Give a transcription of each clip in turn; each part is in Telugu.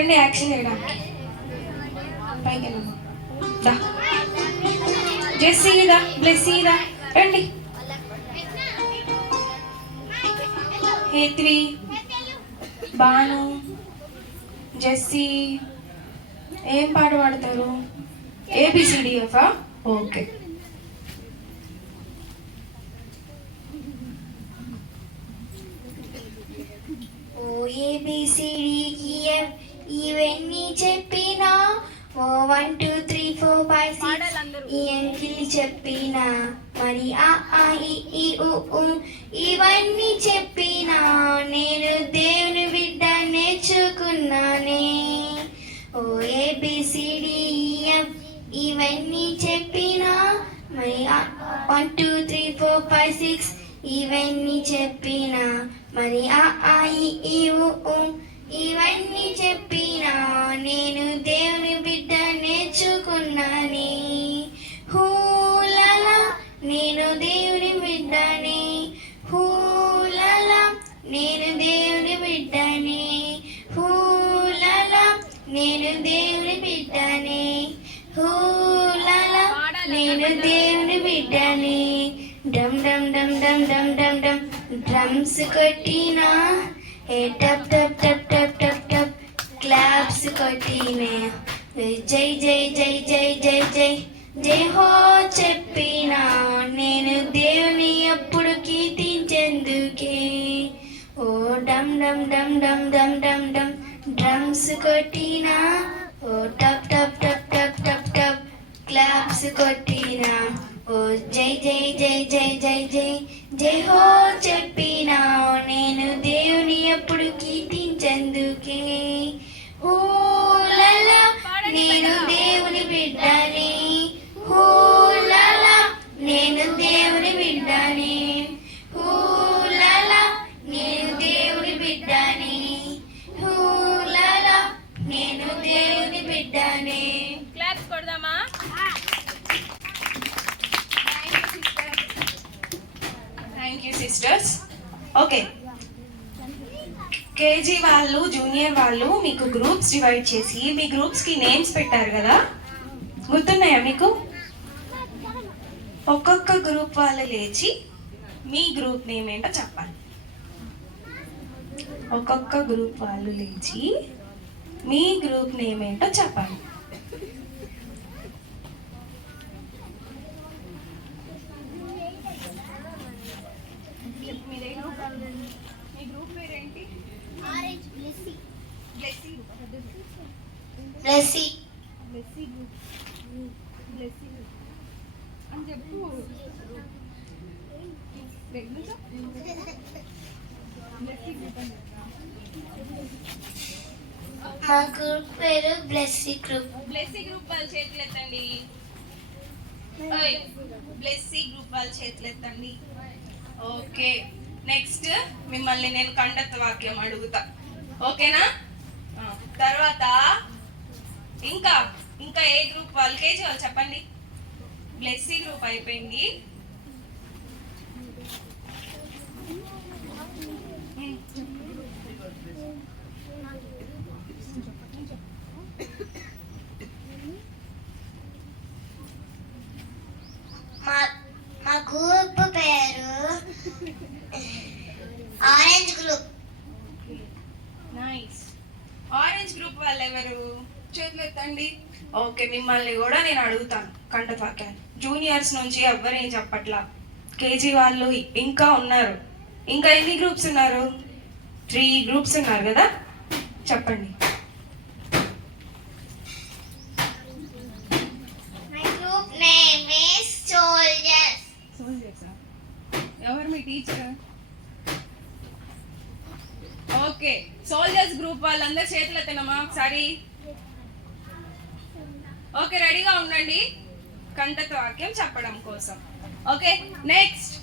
రండి యాక్షన్ చేయడానికి. పైకి వెళ్ళమ్మా. దా జెస్సీదా బ్లెస్సీదా రండి. హేత్వి, బాను, జెస్సీ ఏం పాట పాడతారు? ఏబిసిడిఎఫా? ఓకే. ఏబిసిడిఈఎఫ్ ఇవన్నీ చెప్పినా, ఓ 1 2 3 4 5 6 ఈ అంకెలు చెప్పినా, మరి ఆ ఆ ఈ ఊ ఇవన్నీ చెప్పినా, నేను దేవుని బిడ్డ నేర్చుకున్నానే. ఓ ఏబిసిడిఈఎఫ్ ఇవన్నీ చెప్పినా, మరి 1 2 3 4 5 6 ఇవన్నీ చెప్పినా, మరి ఆ ఆ ఈ ఊ ఇవన్నీ చెప్పినా, నేను దేవుని బిడ్డ నేర్చుకున్నానే. హూలలా నేను దేవుని బిడ్డనే, హూలలా నేను దేవుని బిడ్డనే, హూలలా నేను దేవుని బిడ్డనే, హూలలా నేను దేవుని బిడ్డనే. డమ్ డమ్ డమ్ డమ్ డమ్ డమ్ డమ్ డ్రమ్స్ కొట్టినా, ఏ టప్ టప్ టప్ టప్ టప్ టప్ క్లాప్స్ కొట్టినే, జై జై జై జై జై జై జై హో చెప్పినా, నేను దేవుని ఎప్పుడు కీర్తించేందుకే. ఓ డమ్ డమ్ డమ్ డమ్ డమ్ డమ్ డమ్ డ్రమ్స్ కొట్టినా, ఓ టప్ టప్ టప్ టప్ టప్ టప్ క్లాప్స్ కొట్టినా, ఓ జై జై జై జై జై జై జై హో చెప్పినా, నేను దేవుని ఎప్పుడు కీర్తించేందుకే. హూలలా నేను దేవుని బిడ్డనే, హూలలా నేను దేవుని బిడ్డనే, హూలలా నేను దేవుని బిడ్డనే, హూలలా నేను దేవుని బిడ్డనే. క్లాప్స్ కొడదామా? Thank you sisters. Okay, KG వాళ్ళు జూనియర్ వాళ్ళు మీకు గ్రూప్స్ డివైడ్ చేసి మీ గ్రూప్స్కి నేమ్స్ పెట్టారు కదా, గుర్తున్నాయా మీకు? ఒక్కొక్క గ్రూప్ వాళ్ళు లేచి మీ గ్రూప్ నేమ్ ఏంటో చెప్పాలి. ఒక్కొక్క గ్రూప్ వాళ్ళు లేచి మీ గ్రూప్ నేమ్ ఏంటో చెప్పాలి. మీ గ్రూప్ పేరేంటి? బ్లెస్సీ అని చెప్పు. మా గ్రూప్ పేరు బ్లెస్సీ గ్రూప్. బ్లెస్సీ గ్రూప్ వాళ్ళ చేతులు ఎత్తండి. బ్లెస్సీ గ్రూప్ వాళ్ళ చేతులు ఎత్తండి. ఓకే, నెక్స్ట్ మిమ్మల్ని నేను కంఠత్వ వాక్యం అడుగుతా, ఓకేనా? తర్వాత ఇంకా ఇంకా ఏ గ్రూప్ వాళ్ళు? కేజీ వాళ్ళు చెప్పండి. బ్లెస్సీ గ్రూప్ అయిపోయింది. మా గ్రూప్ పేరు orange group. Nice. Orange group వాళ్ళు ఎవరు? చేతులు ఎత్తండి. ఓకే, మిమ్మల్ని కూడా నేను అడుగుతాను కంఠవాక్యాలు. జూనియర్స్ నుంచి ఎవ్వరేం చెప్పట్లా. కేజీ వాళ్ళు ఇంకా ఉన్నారు. ఇంకా ఎన్ని గ్రూప్స్ ఉన్నారు? 3 గ్రూప్స్ ఉన్నారు కదా, చెప్పండి. My group name is soldiers. సోల్జర్సా? ఎవరు మీ టీచర్? ఓకే, సోల్జర్స్ గ్రూప్ వాళ్ళందరూ చేతులు ఎత్తనమ్మా ఒకసారి. ఓకే, రెడీగా ఉండండి కంఠత్వ వాక్యం చెప్పడం కోసం. Okay, next.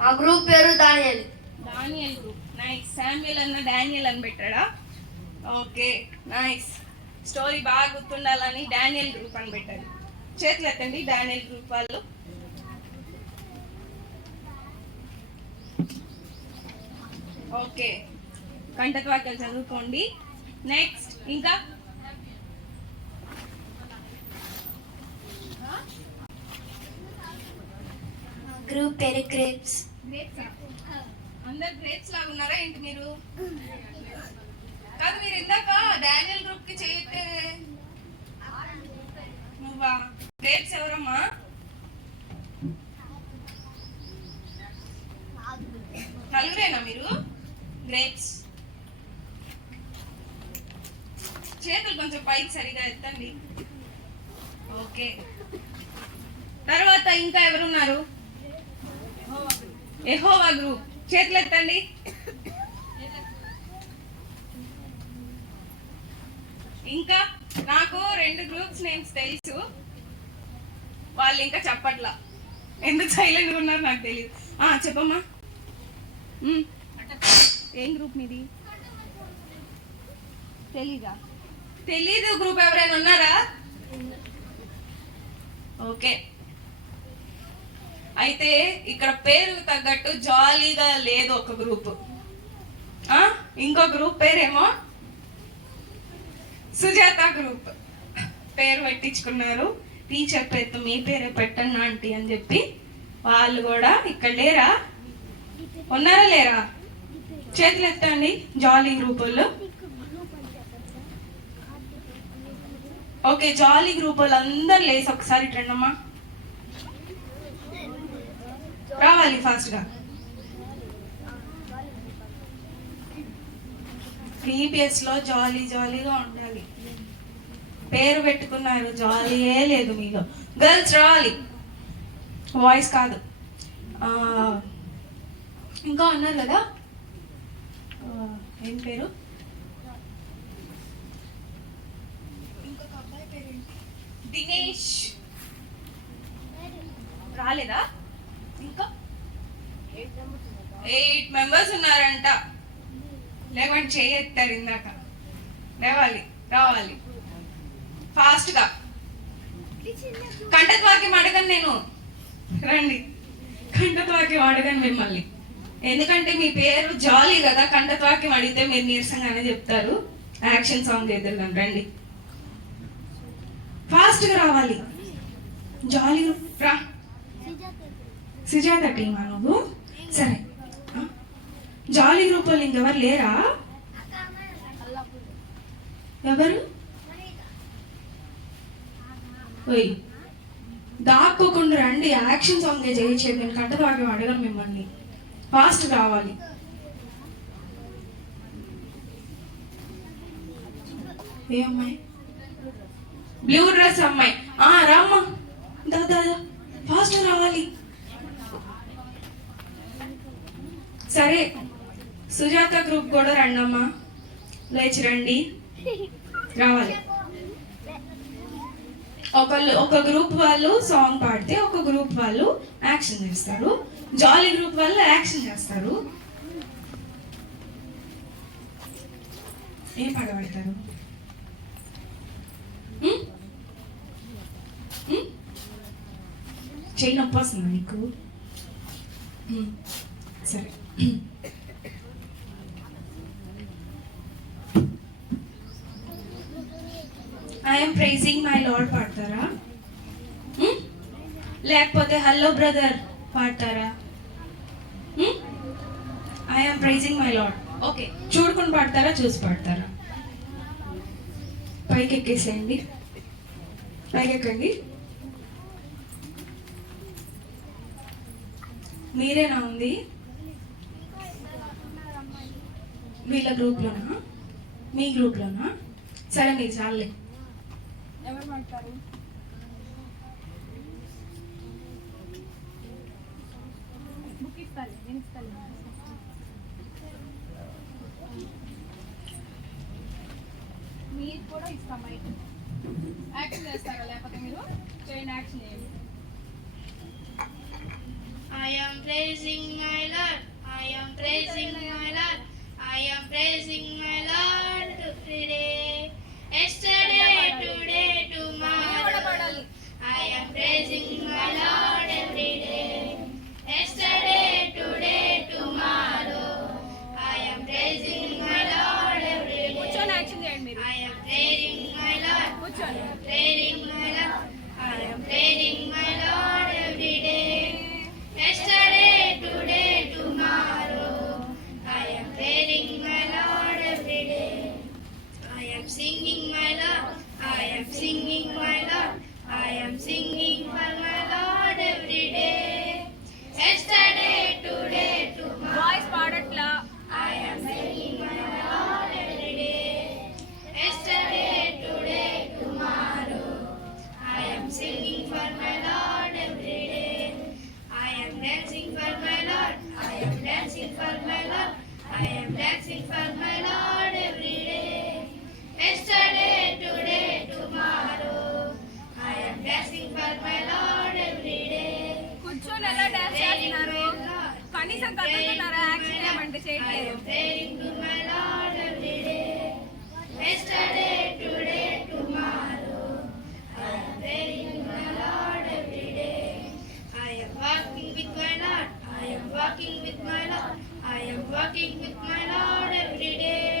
మా గ్రూప్ పేరు Daniel. Daniel group. Nice. Samuel అన్న డానియల్ అని పెట్టాడా? Okay, nice. స్టోరీ బాగా గుర్తుండాలని డానియల్ గ్రూప్ అని పెట్టాడు. చేతులు ఎత్తండి డానియల్ గ్రూప్ వాళ్ళు. ఓకే, కంఠత్వాక్యాలు చదువుకోండి. నెక్స్ట్ ఇంకా గ్రూప్ పేరు గ్రేప్స్. గ్రేప్స్. అందరు గ్రేప్స్ లాగా ఉన్నారా ఏంటి మీరు? కాదు, మీరు ఇందాక డానియల్ గ్రూప్ కి చేయతే నువ్వా? గ్రేప్స్ ఎవరమ్మా? నలుగురేనా మీరు? గ్రేప్స్. చేతులు కొంచెం పైకి సరిగా ఎత్తండి. ఓకే, తర్వాత ఇంకా ఎవరున్నారు? యెహోవా గ్రూప్. చేతులు ఎత్తండి. ఇంకా నాకు 2 గ్రూప్స్ నేమ్స్ తెలుసు, వాళ్ళు ఇంకా చెప్పట్లా. ఎందుకు సైలెంట్గా ఉన్నారు నాకు తెలియదు. చెప్పమ్మా. ఏం గ్రూప్ మీది? తెలీదు గ్రూప్ ఎవరైనా ఉన్నారా? ఓకే, అయితే ఇక్కడ పేరు తగ్గట్టు జాలీగా లేదు ఒక గ్రూప్. ఇంకో గ్రూప్ పేరేమో సుజాత గ్రూప్. పేరు పెట్టించుకున్నారు. టీచర్ పేరుతో మీ పేరే పెట్టండి ఆంటీ అని చెప్పి. వాళ్ళు కూడా ఇక్కడ లేరా? ఉన్నారా లేరా? చేతులు ఎత్తండి. జాలీ గ్రూప్ వాళ్ళు. ఓకే, జాలీ గ్రూప్ వాళ్ళు అందరు లేసి ఒకసారి రండమ్మా. రావాలి ఫాస్ట్ గా. ప్రీవియస్ లో జాలీ జాలీగా ఉండాలి. పేరు పెట్టుకున్నారు, జాలీయే లేదు మీలో. గర్ల్స్ రావాలి, వాయిస్ కాదు. ఇంకా అన్నారు కదా, ఏం పేరు? ఇంకొక అబ్బాయి పేరు దినేష్. రాలేదా? ఇంకా 8 మెంబర్స్ ఉన్నారంట. లేవండి, చేయెత్తారు ఇందాక. లేవాలి, రావాలి ఫాస్ట్ గా. కంఠత్వాక్యం అడగను నేను, రండి. కంఠత్వాక్యం అడగను మిమ్మల్ని, ఎందుకంటే మీ పేరు జాలీ కదా. కంఠత్వాక్యం అడిగితే మీరు నీరసంగానే చెప్తారు. యాక్షన్ సాంగ్ ఎదురుగా రండి, ఫాస్ట్ గా రావాలి. జాలీ రా. సుజాత టీమా నువ్వు? సరే, జాలీ గ్రూప్ వాళ్ళు ఇంకెవరు లేరా? ఎవరు? ఓయ్, దాక్కోకుండా రండి. యాక్షన్ సాంగ్ చేయించేది. నేను కంఠత్వాక్యం అడగను మిమ్మల్ని, ఫాస్ట్ రావాలి. ఏ అమ్మాయి? బ్లూ డ్రెస్ అమ్మాయి. రామ్మా, దాదా ఫాస్ట్ రావాలి. సరే, సుజాత గ్రూప్ కూడా రండమ్మా, లేచి రండి, రావాలి. ఒక గ్రూప్ వాళ్ళు సాంగ్ పాడితే ఒక గ్రూప్ వాళ్ళు యాక్షన్ చేస్తారు. జాలీ గ్రూప్ వాళ్ళు యాక్షన్ చేస్తారు. ఏం పాట పాడతారు? చెయ్యి నొప్పి వస్తుందా నీకు? సరే, I am praising my Lord పాడతారా? లేకపోతే హలో బ్రదర్ పాడతారా? I am praising my Lord. Okay, చూడుకుని పాడతారా, చూసి పాడతారా? పైకి ఎక్కేసేయండి, పైకి ఎక్కండి. మీరేనా ఉంది? వీళ్ళ గ్రూప్లోనా? మీ గ్రూప్లోనా? సరే, మీరు చాలే. ఎవరు మాట్లాడతారు? బుక్ ఇస్తాను, నేను ఇస్తాను. మీరు కూడా ఇస్తాం. యాక్షన్ చేస్తారా? లేకపోతే మీరు చేయండి, యాక్షన్ చేయండి. I am praising my Lord. I am praising my Lord. I am praising my Lord today. Yesterday, today, tomorrow. I am praising my Lord every day. Yesterday, today, tomorrow. I చేస్తున్నారు? కనీసం తగ్గుతున్నారా? యాక్షన్ చేయమంటే చేయట్లేదు. praying to my Lord every day. Yesterday, today, tomorrow. I am praying to my Lord every day. I am walking with my Lord. I am walking with my Lord. I am walking with my Lord every day.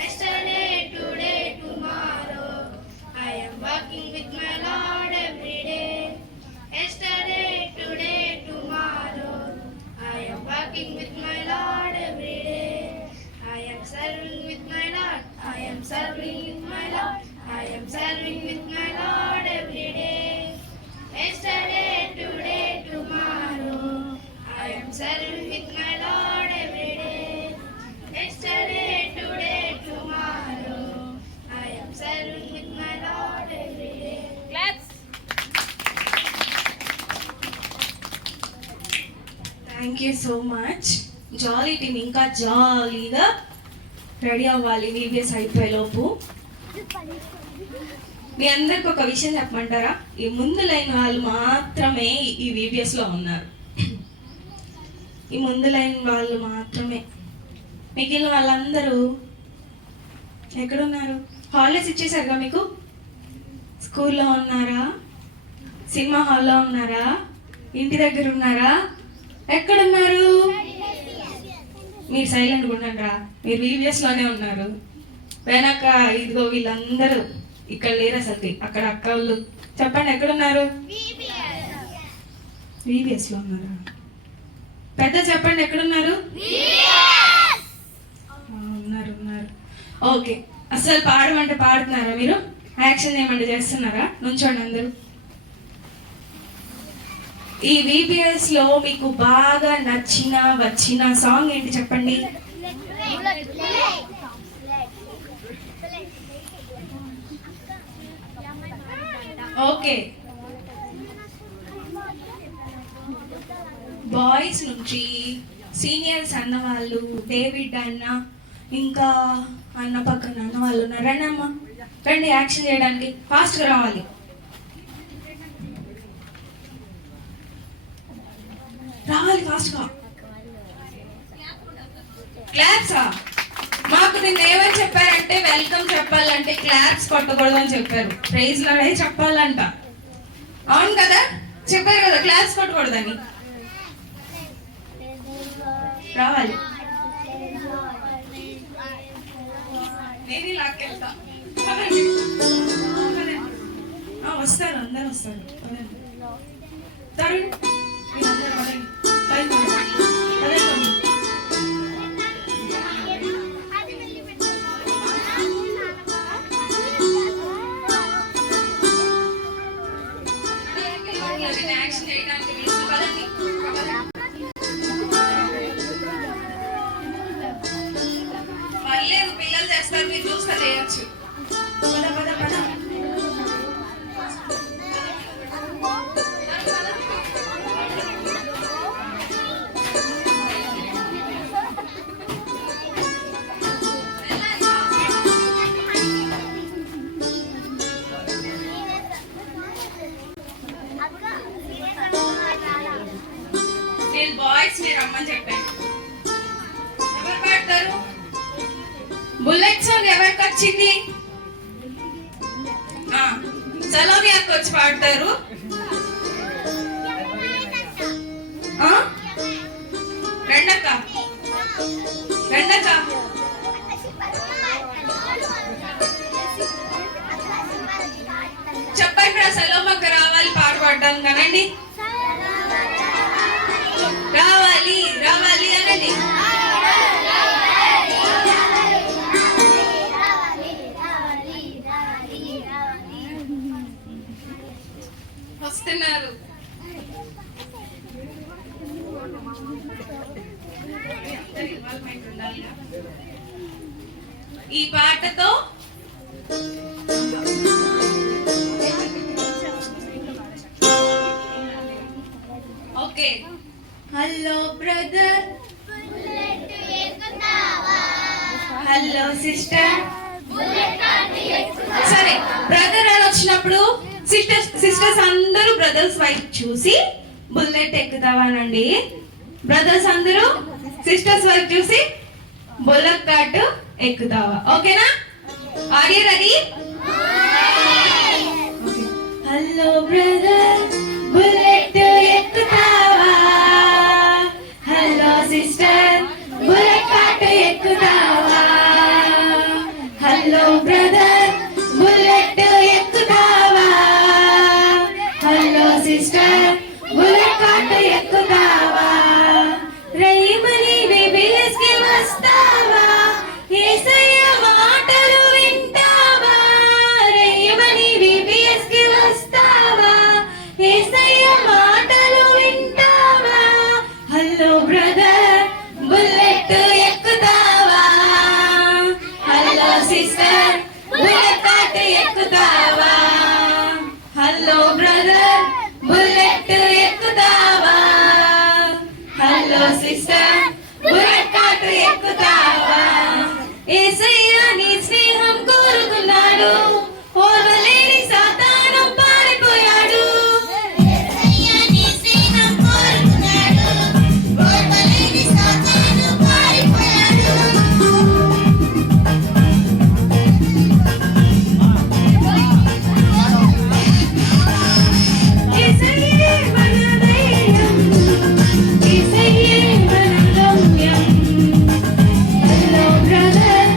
Yesterday, today, tomorrow. I am walking with my Lord every day. Yesterday, today, tomorrow. I am walking with my Lord every day. I am serving with my Lord. I am serving with my Lord. I am serving with my Lord every day. Yesterday, today, tomorrow. I am serving with my Lord every day. Yesterday, today, tomorrow. I am serving with my Lord every day. Claps. Thank you so much. Jolly team ఇంకా జాలీగా రెడీ అవ్వాలి VBS అయిపోయేలోపు. మీ అందరికి ఒక విషయం చెప్పమంటారా? ఈ ముందు లైన్ వాళ్ళు మాత్రమే ఈ VBSలో ఉన్నారు. ఈ ముందు లైన్ వాళ్ళు మాత్రమే. మిగిలిన వాళ్ళందరూ ఎక్కడున్నారు? హాలిడేస్ ఇచ్చేసారుగా మీకు? స్కూల్లో ఉన్నారా? సినిమా హాల్లో ఉన్నారా? ఇంటి దగ్గర ఉన్నారా? ఎక్కడున్నారు? మీరు సైలెంట్గా ఉన్నారా? మీరు VBSలోనే ఉన్నారు. వెనక ఇదిగో వీళ్ళందరూ ఇక్కడ లేరు అసలు. అక్కడ అక్క వాళ్ళు చెప్పండి ఎక్కడున్నారు? VBSలో ఉన్నారా? పెద్ద చెప్పండి ఎక్కడున్నారు? ఉన్నారు ఉన్నారు. ఓకే, అసలు పాడమంటే పాడుతున్నారా మీరు? యాక్షన్ చేయమంటే చేస్తున్నారా? నుంచోండి అందరూ. ఈ VBSలో మీకు బాగా వచ్చిన సాంగ్ ఏంటి చెప్పండి? ఓకే, బాయ్స్ నుంచి సీనియర్స్ అన్న వాళ్ళు, డేవిడ్ అన్న, ఇంకా అన్న పక్కన అన్న వాళ్ళు ఉన్నారు. రండి అమ్మ, రండి యాక్షన్ చేయడానికి. ఫాస్ట్గా రావాలి. ఫాస్ట్గా. క్లాప్సా? మాకు నిన్న ఏమని చెప్పారంటే వెల్కమ్ చెప్పాలంటే క్లాప్స్ కొట్టకూడదు అని చెప్పారు. ప్రైజ్ లాడే చెప్పాలంట. అవును కదా? చెప్పారు కదా క్లాప్స్ కొట్టకూడదని. రావాలి. నేను లాక్కెళ్తా. వస్తారు, అందరు వస్తారు. తరుణ్ పర్లేదు, పిల్లలు చేస్తారు, మీరు చూస్తా చేయొచ్చు. పద పద పద. నేను బాయ్స్ ని రమ్మని చెప్పాను. ఎవరు పాడతారు? బుల్లెట్ సాంగ్ ఎవరికి వచ్చింది? సలోని అక్క వచ్చి పాడతారు. రెండక్క రెండక్క చెప్పండి రా. సలోమక్క రావాలి పాట పాడడం కనండి. రావాలి రావాలి అనండి. వస్తున్నారు. ఈ పాటతో okay. Hello brother, hello sister. సరే, బ్రదర్ అని వచ్చినప్పుడు సిస్టర్స్ అందరూ బ్రదర్స్ వైపు చూసి బుల్లెట్ ఎక్కుతావానండి. బ్రదర్స్ అందరూ సిస్టర్స్ వైపు చూసి బుల్లెట్ కార్ట్ ఎక్కుతావా? ఓకేనా? Are you ready? Hello brother, bullet ఎక్కుతావా? హలో సిస్టర్, బుల్లెట్ కార్ట్ ఎక్కుతావా? హలో బ్రదర్, బుల్లెట్ ఎక్కుతావా? హలో సిస్టర్, బుల్లెట్ కార్ట్ ఎక్కుతావా? రైమని BBS కి వస్తావా? యేసయ్య మాటలు వింటావా? రైమని BBS కి వస్తావా? యేసయ్య మాటలు వింటావా? హలో బ్రదర్, బుల్లెట్ ఎక్కుతావా? హలో సిస్టర్, బుల్లెట్ కార్ట్ ఎక్కుతావా? హలో బ్రదర్, బుల్లెట్ ఎక్కుతావా? హలో సిస్టర్, బుల్లెట్ కార్ట్ ఎక్కుతావా? యేసయ్య నీ స్నేహం కోరుకున్నాడు, ఓర్వలేని సాతాను పారిపోయాడు. యేసయ్య నీ స్నేహం కోరుకున్నాడు, ఓర్వలేని సాతాను పారిపోయాడు. యేసయ్యే మన ధైర్యం, యేసయ్యే మన గమ్యం. Hello brother,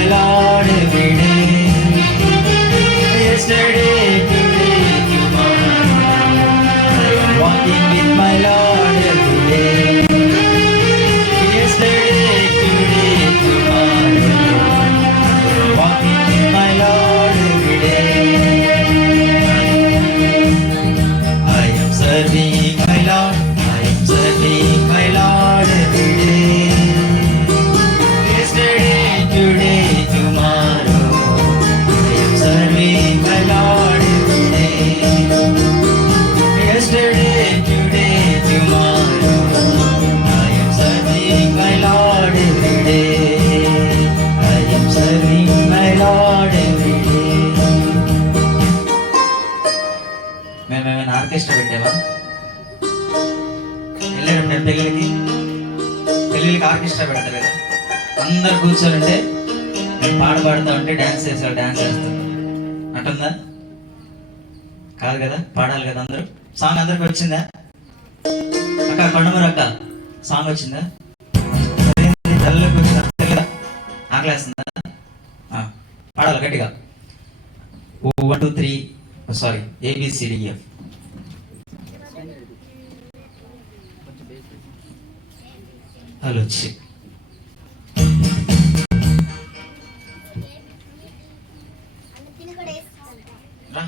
my Lord every day. Yesterday, today, tomorrow. I am walking with my Lord every day. Yesterday, today, tomorrow. Walking with my Lord every day. I am serving my Lord. I am serving my Lord every day. Yesterday, today, tomorrow. I am serving my Lord every day. Yesterday, today, tomorrow. I am serving my Lord every day. I am serving my Lord every day. మేమేమైనా ఆర్కెస్ట్రా పెట్టామా? వెళ్ళారు నేను పెళ్ళిళ్ళకి ఆర్కెస్ట్రా పెడతారు కదా, అందరు కూర్చొని ఉంటే నేను పాడుతా ఉంటే డ్యాన్స్ చేస్తారు, డ్యాన్స్ చేస్తారు అంటుందా? కాదు కదా, పాడాలి కదా అందరూ. సాంగ్ అందరికి వచ్చిందా? అక్క కొండమూరు అక్క సాంగ్ వచ్చిందా? తల్లికి వచ్చిందా? తెలీదా? ఆకలేస్తుందా? పాడాలి గట్టిగా. 1 2 3 సారీ ABCDEF. Hello check. రా.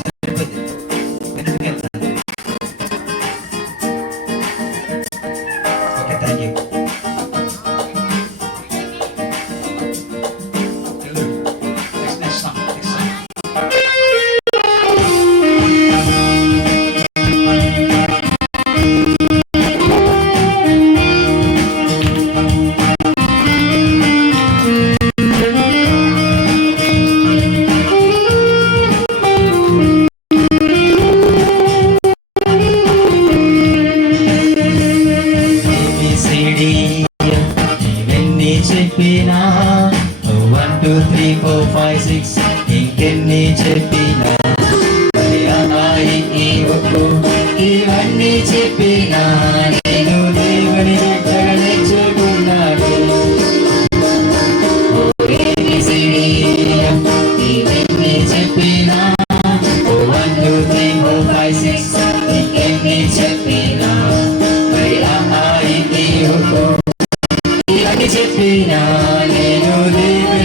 సరిపోద్ది. వెనక్కి వెళ్తాను. Okay, thank you. చెప్పినా 1 2 3 4 5 6 ఇంకెన్ని చెప్పినా ఇవన్నీ చెప్పినా నేను దేవుని బిడ్డగా నేర్చుకున్నాడు. ఇవన్నీ చెప్పినా 1 2 3 4 5 6 ఇంకెన్ని చెప్పినా ఇవన్నీ చెప్పినా నేను దేవుని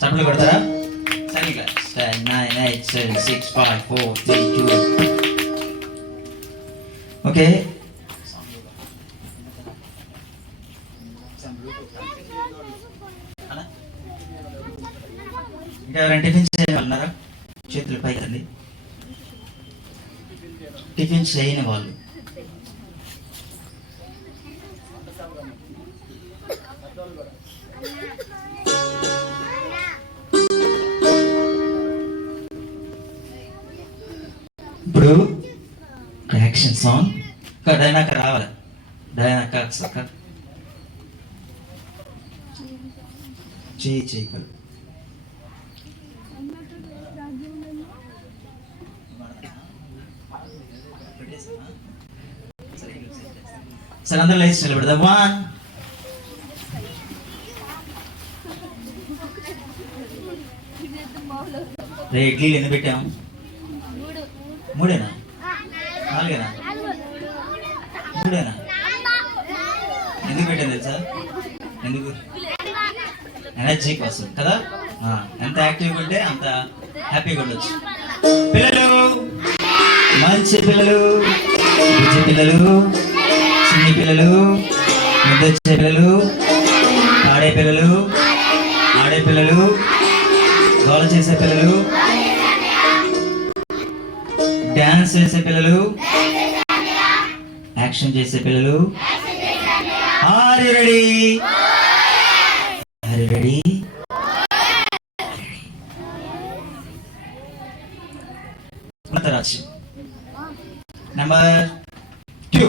చప్పట్లు కొడతారా? సరిగ్గా 10 9 8 7 6 5 4 3 2. ఓకే, ఇంకా ఎవరైనా టిఫిన్ చేయాలన్నారా? చేతులు పైకి. టిఫిన్ చేయని వాళ్ళు ఇప్పుడు యాక్షన్ సాంగ్ డైలాగ్ రావాలి. డయానా కాక్స్ అక్క చేయి కలు సరే అందరూ లేచి నిలబడదాం. 1 రే ఇడ్లీలు ఎన్ని పెట్టాము? 3 4 3 ఎందుకు పెట్టాను తెలుసా? ఎందుకు? ఎనర్జీ కోసం కదా. ఎంత యాక్టివ్గా ఉంటే అంత హ్యాపీగా ఉండొచ్చు. పిల్లలు, మంచి పిల్లలు, బుజ్జి పిల్లలు, చిన్ని పిల్లలు, ముద్దొచ్చే పిల్లలు, పాడే పిల్లలు, ఆడే పిల్లలు, గోల చేసే పిల్లలు, డాన్స్ చేసే పిల్లలు, యాక్షన్ చేసే పిల్లలు, are you ready? Are you ready? Raju number 2.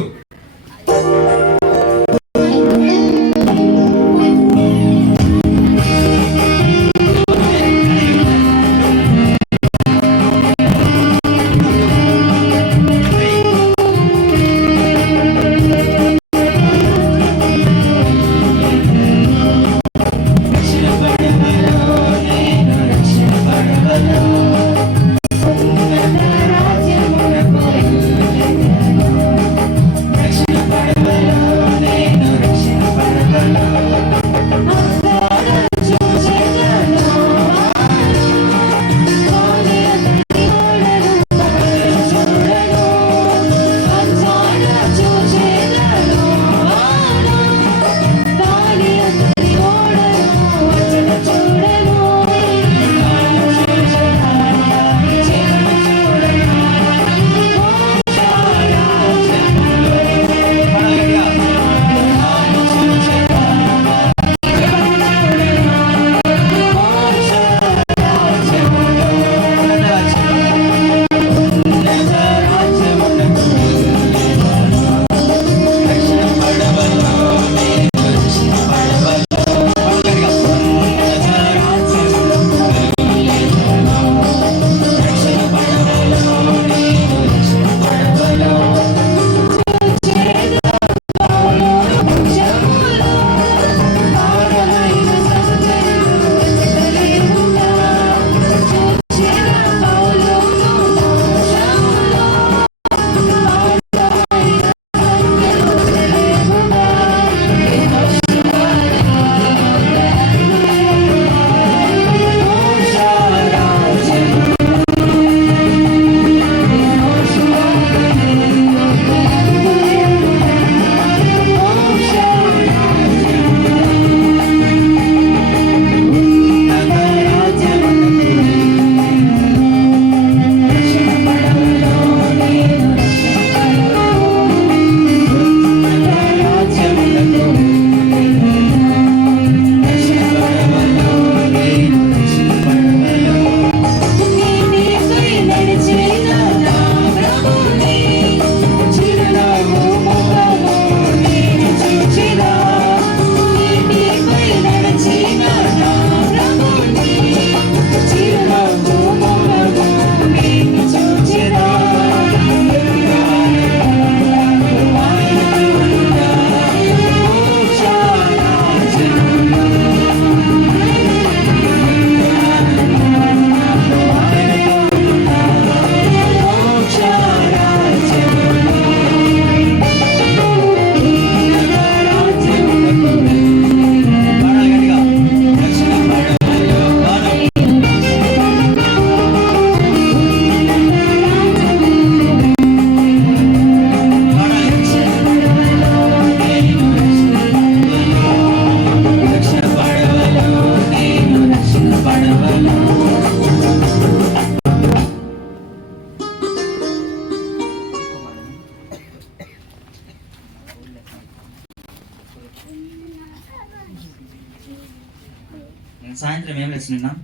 సాయంత్రం ఏం లెసన్ విన్నాం?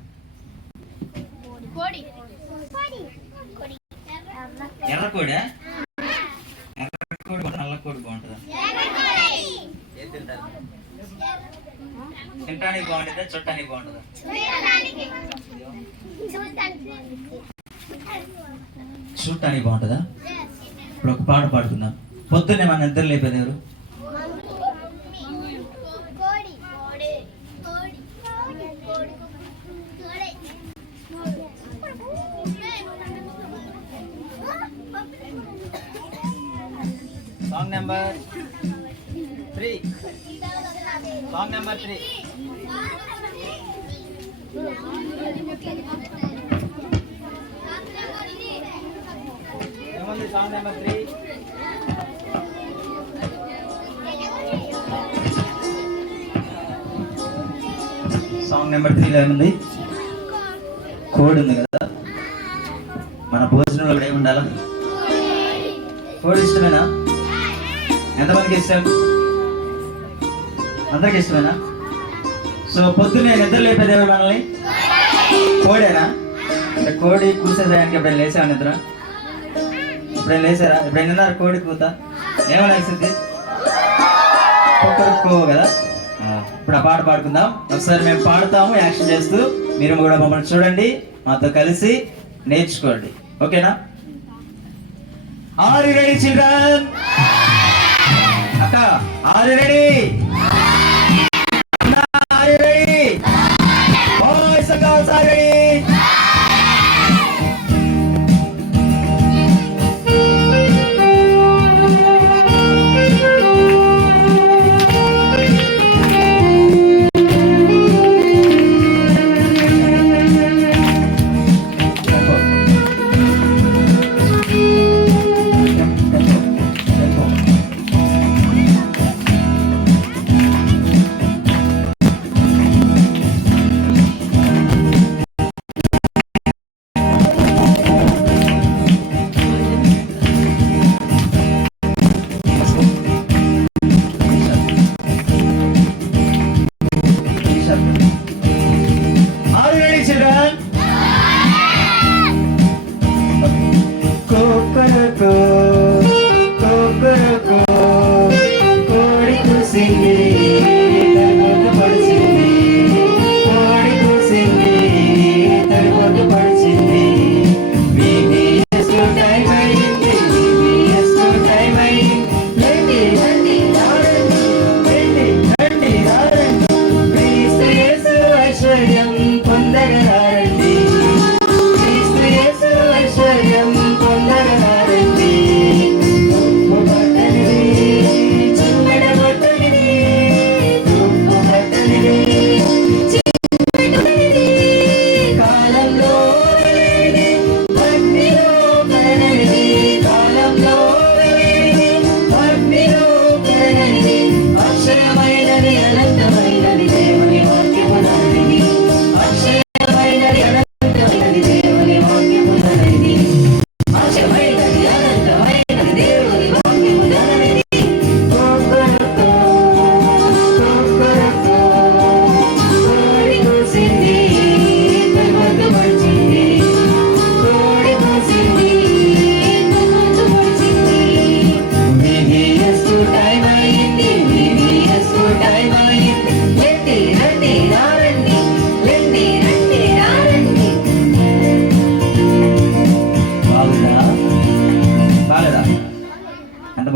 ఎర్రకోడా? ఎర్రకోడి నల్లకోడి బాగుంటుందా? తినటానికి బాగుంటుందా చుట్టానికి బాగుంటుందా? చూడటానికి బాగుంటుందా? ఇప్పుడు ఒక పాట పాడుకుందాం. పొద్దున్నే మన నిద్ర లేపేది ఎవరు? Song number 3. Song number 3. ఏముంది సాంగ్ నెంబర్ 3? సాంగ్ నెంబర్ 3లో ఏముంది? కోడి ఉంది కదా. మన భోజనంలో కూడా ఏముండాలా? కోడి ఇష్టమేనా? ఎంతమందికి ఇష్టం? అందరికి ఇష్టమేనా? సో పొద్దున్నే నిద్ర లేపేది ఎవరు మనల్ని? కోడేనా? అంటే కోడి కూసే టయానికి ఎప్పుడైనా లేచావా నిద్ర? ఎప్పుడైనా లేచారా? ఎప్పుడైనా విన్నారు కోడి కూత? ఏమైనా వేసింది? కుక్కరుక్కో కదా. ఇప్పుడు ఆ పాట పాడుకుందాం. ఒకసారి మేము పాడుతాము యాక్షన్ చేస్తూ, మీరు కూడా మమ్మల్ని చూడండి, మాతో కలిసి నేర్చుకోండి. ఓకేనా? Are you ready children? అక్క are you ready? Are you ready? Boys and girls are ready?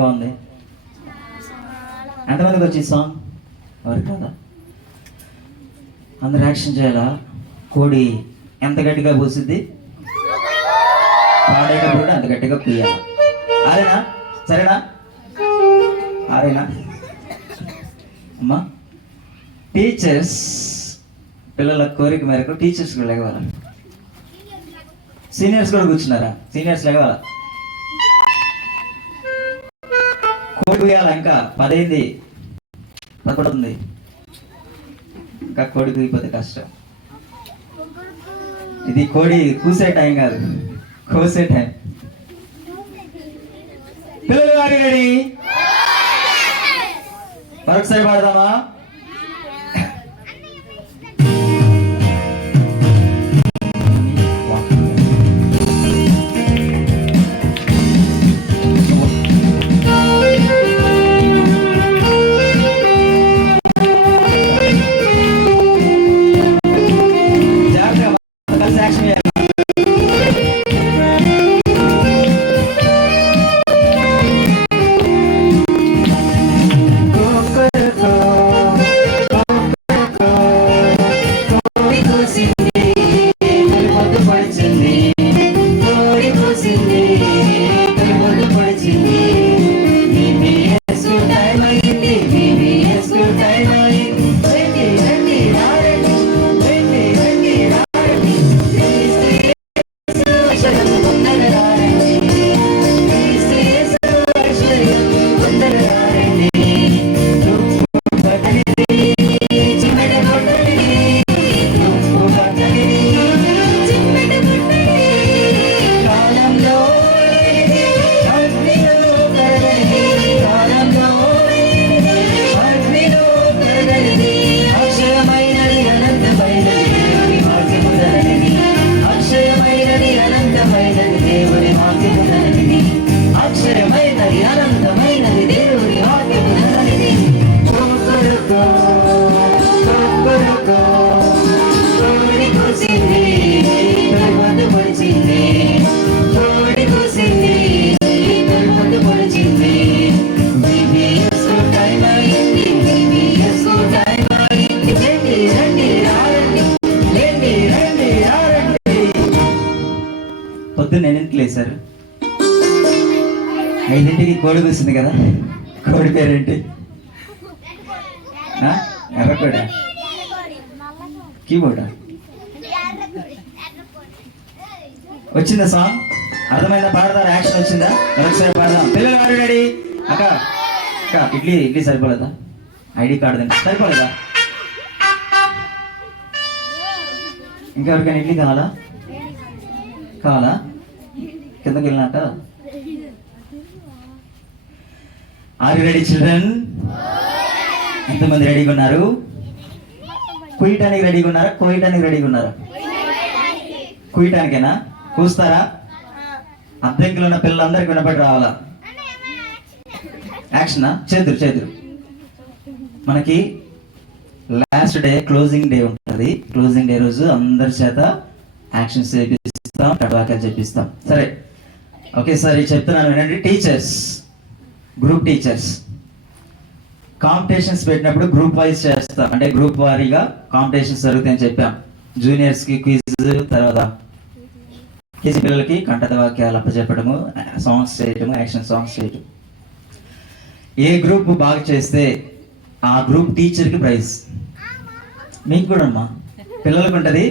బాగుంది. ఎంతమందికి వచ్చి సాంగ్? ఎవరు కదా? అందరు యాక్షన్ చేయాలా? కోడి ఎంత గట్టిగా పూసిద్ది, పాడేటప్పుడు కూడా అంత గట్టిగా పూయాలి. ఆరేనా? సరేనా? ఆరేనా? అమ్మా టీచర్స్ పిల్లల కోరిక మేరకు టీచర్స్ కూడా లేవాలా? సీనియర్స్ కూడా కూర్చున్నారా? సీనియర్స్ లేవాలా? కోడి కూయాలా? ఇంకా 10 అయింది, 11 ఇంకా కోడి కూయిపోతే కష్టం. ఇది కోడి కూసే టైం కాదు, కోసే టైం. పిల్లలు గారి రెడీ? మరొకసారి పాడదామా? 5ంటికి కోడి కూస్తుంది కదా, కోడి పేరేంటి? ఎర్రకోడ, కీబోర్డా? వచ్చిందా సాంగ్? అర్థమైందా? పాడతారు? యాక్షన్ వచ్చిందా? ఒకసారి పాడదాం. పిల్లలు వాడు రెడీ? అక్క అక్క ఇడ్లీ సరిపోలేదా? ఐడి కార్డు తింటే సరిపోలేదా? ఇంకెవరికైనా ఇడ్లీ కావాలా? కిందకి వెళ్ళినాక ఆర్ యు రెడీ చిల్డ్రన్? ఎంతమంది రెడీగా ఉన్నారు? కుయ్యటానికి రెడీగా ఉన్నారా? కోయటానికి రెడీగా ఉన్నారా? కుయ్యటానికేనా? కూస్తారా? అద్దెంకులు ఉన్న పిల్లలందరికీ వినపడి రావాలా? యాక్షనా? చేతురు. మనకి లాస్ట్ డే క్లోజింగ్ డే ఉంటుంది. క్లోజింగ్ డే రోజు అందరి చేత యాక్షన్స్ చేపిస్తాం, కడవాకాలు చేపిస్తాం. సరే, ఓకే సార్, చెప్తున్నాను వినండి. టీచర్స్, గ్రూప్ టీచర్స్ కాంపిటీషన్స్ పెట్టినప్పుడు గ్రూప్ వైజ్ చేస్తాం, అంటే గ్రూప్ వారీగా కాంపిటీషన్స్ జరుగుతాయని చెప్పాం. జూనియర్స్కి క్విజ్, తర్వాత కేజీ పిల్లలకి కంఠత వాక్యాలు అప్పచెప్పడము, సాంగ్స్ చేయటము, యాక్షన్ సాంగ్స్ చేయటం. ఏ గ్రూప్ బాగా చేస్తే ఆ గ్రూప్ టీచర్కి ప్రైజ్. మీకు కూడా అమ్మా, పిల్లలకు ఉంటుంది,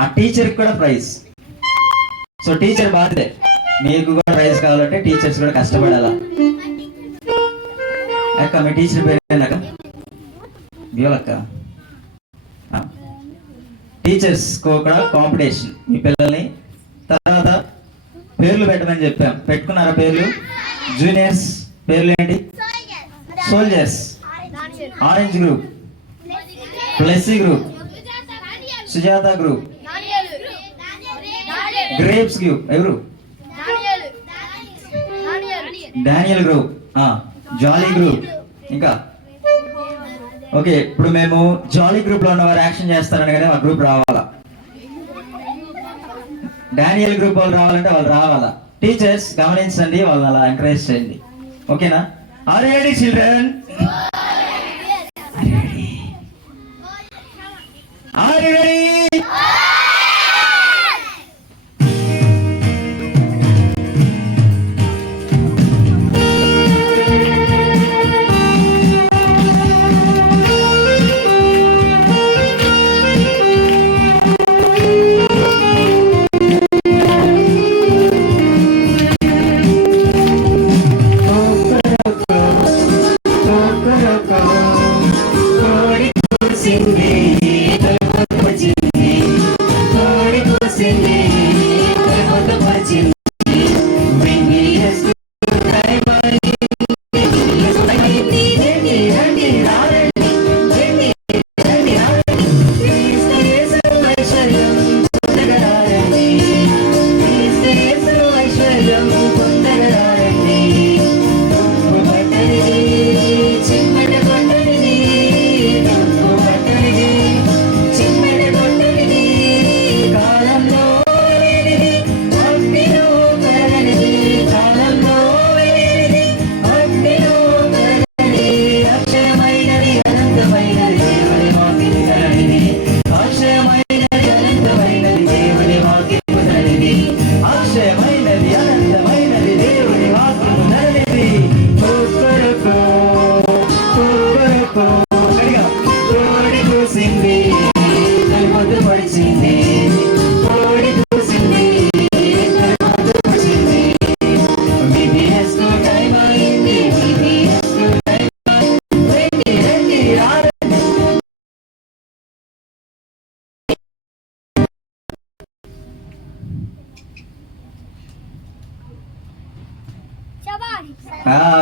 ఆ టీచర్కి కూడా ప్రైజ్. సో టీచర్ బాధ్యతే, మీకు కూడా ప్రైజ్ కావాలంటే టీచర్స్ కూడా కష్టపడాలా. అక్క, మీ టీచర్ పేరు ఏందక్క? బియోలక్క. టీచర్స్ కూడా కాంపిటీషన్, మీ పిల్లల్ని. తర్వాత పేర్లు పెట్టమని చెప్పాం, పెట్టుకున్నారా పేర్లు? జూనియర్స్ పేర్లు ఏంటి? సోల్జర్స్, ఆరెంజ్ గ్రూప్, ప్లస్సీ group, Sujatha group, grapes group, ఎవరు? Daniel group, jolly group. ఇంకా ఓకే, ఇప్పుడు మేము జాలీ గ్రూప్ లో ఉన్నవారు యాక్షన్ చేస్తారని కానీ ఆ గ్రూప్ రావాలా. డానియల్ గ్రూప్ వాళ్ళు రావాలంటే వాళ్ళు రావాలా. టీచర్స్ గమనించండి, వాళ్ళని అలా ఎంకరేజ్ చేయండి. ఓకేనా? Are you ready children? Are you ready?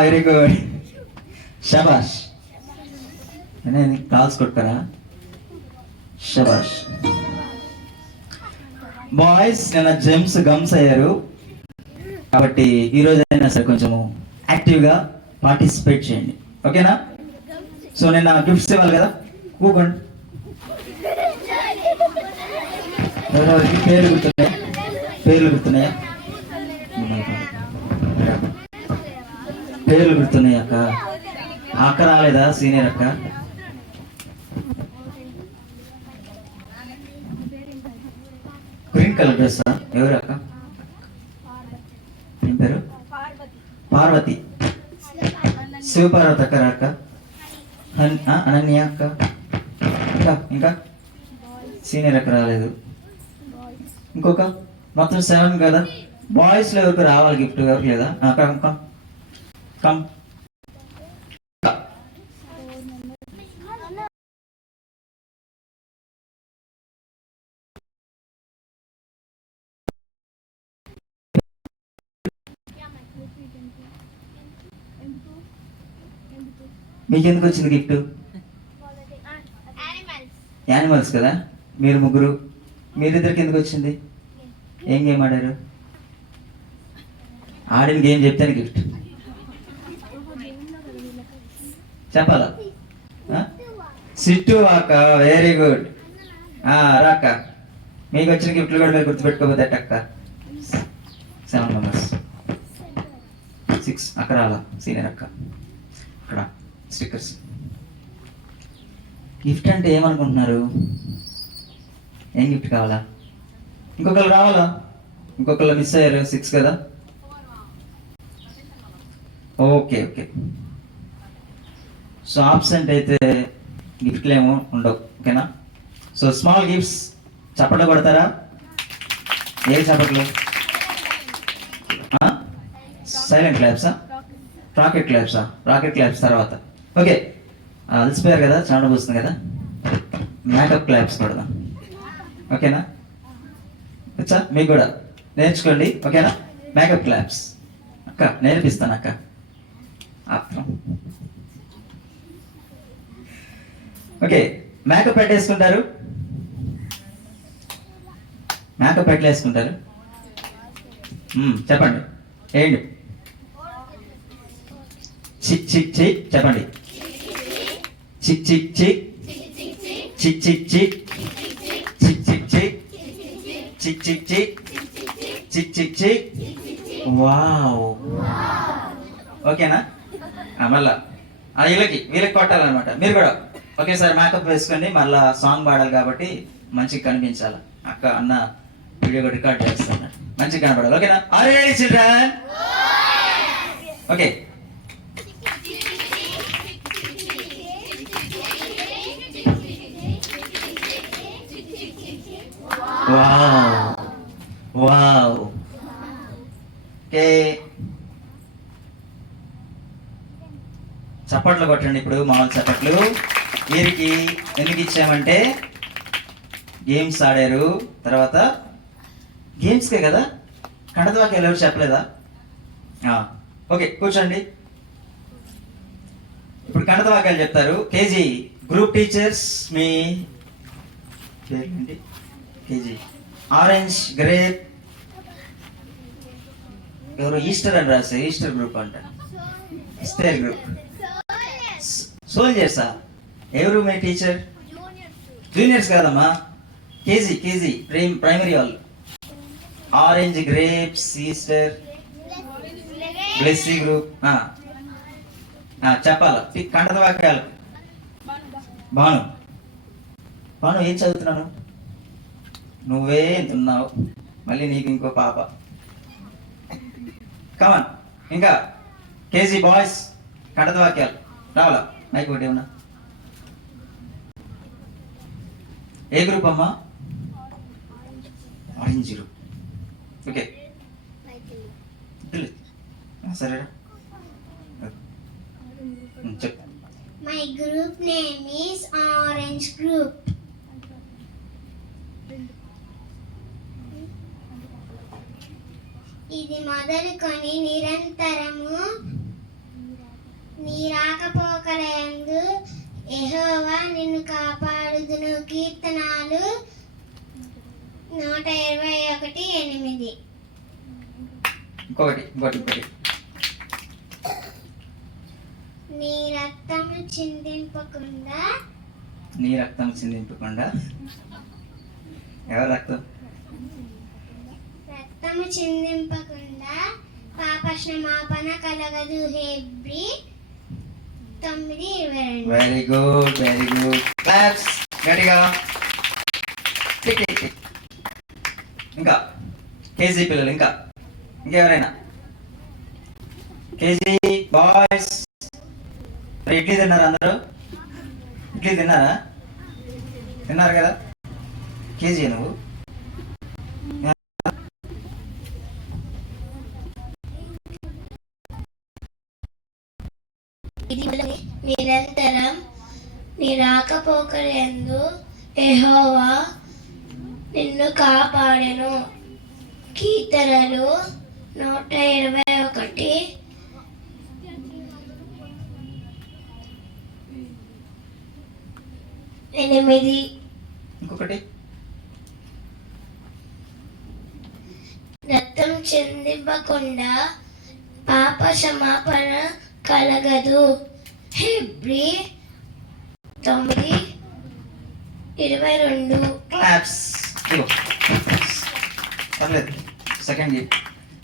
Very good, షబాష్. కాల్స్ కొట్టారా? షబాష్. బాయ్స్ నిన్న జెమ్స్ గమ్స్ అయ్యారు కాబట్టి ఈరోజు అయినా సరే కొంచెము యాక్టివ్గా పార్టిసిపేట్ చేయండి. ఓకేనా? సో నిన్న గిఫ్ట్స్ ఇవ్వాలి కదా, కూకోండి. ఎవరెవరికి పేర్లు గుర్తున్నాయా? పేర్లు గుర్తున్నాయా? పేర్లు గుర్తున్నాయి అక్క. అక్క రాలేదా? సీనియర్ అక్క. గ్రీన్ కలర్ డ్రెస్ ఎవరు అక్క? ఏం పేరు? పార్వతి, శివపార్వతి అక్క అక్క, అనన్య అక్క, ఇంకా ఇంకా సీనియర్ అక్క రాలేదు, ఇంకొక మొత్తం 7 కదా. బాయ్స్లో ఎవరికి రావాలి గిఫ్ట్, ఎవరికి లేదా? Come come come. మీకెందుకు వచ్చింది గిఫ్ట్? యానిమల్స్ కదా, మీరు ముగ్గురు, మీరిద్దరికి ఎందుకు వచ్చింది? ఏం గేమ్ ఆడారు? ఆడిన గేమ్ చెప్తాను గిఫ్ట్ చెప్పాలా? సిట్టు అక్క, వెరీ గుడ్. రాక్క, మీకు వచ్చిన గిఫ్ట్లు కూడా మీరు గుర్తుపెట్టుకోకపోతే అక్క. 7 మెంబర్స్, 6 అక్క రాలా, సీనియర్ అక్క. అక్కడ స్టిక్కర్స్. గిఫ్ట్ అంటే ఏమనుకుంటున్నారు? ఏం గిఫ్ట్ కావాలా? ఇంకొకరు రావాలా? ఇంకొకరు మిస్ అయ్యారు, 6 కదా. Okay okay. సో ఆబ్సెంట్ అయితే గిఫ్ట్లు ఏమో ఉండవు, ఓకేనా? So small gifts. చప్పట్లు కొడతారా? ఏ చప్పట్లు? సైలెంట్ క్లాప్సా? రాకెట్ క్లాప్సా? రాకెట్ క్లాప్స్ తర్వాత. ఓకే, అలసిపోయారు కదా, చాండ పోస్తుంది కదా, మేకప్ క్లాప్స్ కొడదాం, ఓకేనా? వచ్చా మీకు కూడా? నేర్చుకోండి, ఓకేనా? మేకప్ క్లాప్స్ అక్క నేర్పిస్తాను అక్క. ఓకే, మేకప్ పెట్టేసుకుంటారు. మేకప్ పెట్టేసుకుంటారు. చెప్పండి ఏంటి? చిక్ చిక్ చిక్ చెప్పండి. చిక్ చిక్ చిక్ చిక్ చిక్ చిక్ చిక్ చిక్ చిక్ చిక్ చిక్ చిక్ చిక్ చిక్ చిక్. వావ్, ఓకేనా? మళ్ళా వీళ్ళకి కొట్టాలన్నమాట. మీరు కూడా ఒకేసారి మేకప్ వేసుకోండి, మళ్ళా సాంగ్ పాడాలి కాబట్టి మంచిగా కనిపించాలి. అక్క అన్న వీడియో కూడా రికార్డ్ చేస్తాను, మంచిగా కనపడాలి, ఓకేనా? Are you ready children? Okay. Wow wow. Okay, చప్పట్లు కొట్టండి ఇప్పుడు, మామూలు చప్పట్లు. వీరికి ఎందుకు ఇచ్చామంటే గేమ్స్ ఆడారు, తర్వాత గేమ్స్కే కదా. కండతవాక్యాలు ఎవరు చెప్పలేదా? ఓకే, కూర్చోండి. ఇప్పుడు కండతవాక్యాలు చెప్తారు. కేజీ గ్రూప్ టీచర్స్, మీ పేరేంటి? కేజీ ఆరెంజ్ గ్రేప్, ఎవరు ఈస్టర్ అని రాస్తే ఈస్టర్ గ్రూప్ అంట, ఇస్టర్ గ్రూప్. సోల్జర్సా? ఎవరు మీ టీచర్? జూనియర్స్ కాదమ్మా, కేజీ ప్రైమరీ వాళ్ళు. Orange grapes, Easter, Blessy group. చెప్పాలా కండత వాక్యాలు? భాను ఏం చదువుతున్నాను? నువ్వే ఎంతున్నావు, మళ్ళీ నీకు ఇంకో పాప. కమాన్, ఇంకా కేజీ బాయ్స్ కండత వాక్యాలు రావాలా? మైక్ ఒకటి ఉన్నా. ఏ గ్రూప్ అమ్మా? Orange group. ఓకే, సరేనా? చెప్పు. My group name is Orange Group. ఇది మొదలుకొని నిరంతరము నీ రాకపోకలందు యెహోవా నిన్ను కాపాడుదును. కీర్తనాలు 121:8. ఇంకొకటి. నీ రక్తము చిందింపకుండా. ఎవరు రక్తం? రక్తము చిందింపకుండా పాప క్షమాపణ కలగదు. హెబ్రీ 9:22. వెరీ గుడ్ క్లాప్స్ గట్టిగా. ఇంకా కేజీ పిల్లలు, ఇంకెవరైనా? KG boys. ఇడ్లీ తిన్నారా అందరూ? ఇడ్లీ తిన్నారా? తిన్నారు కదా. కేజీ నువ్వు నిరంతరం నీ రాకపోకలందు యెహోవా నిన్ను కాపాడెను. కీర్తనలు 121 8. ఇంకొకటి రక్తం చెందింపకుండా పాప క్షమాపణ కలగదు. హెబ్రీ 9:22. క్లాప్స్. పర్లేదు, సెకండ్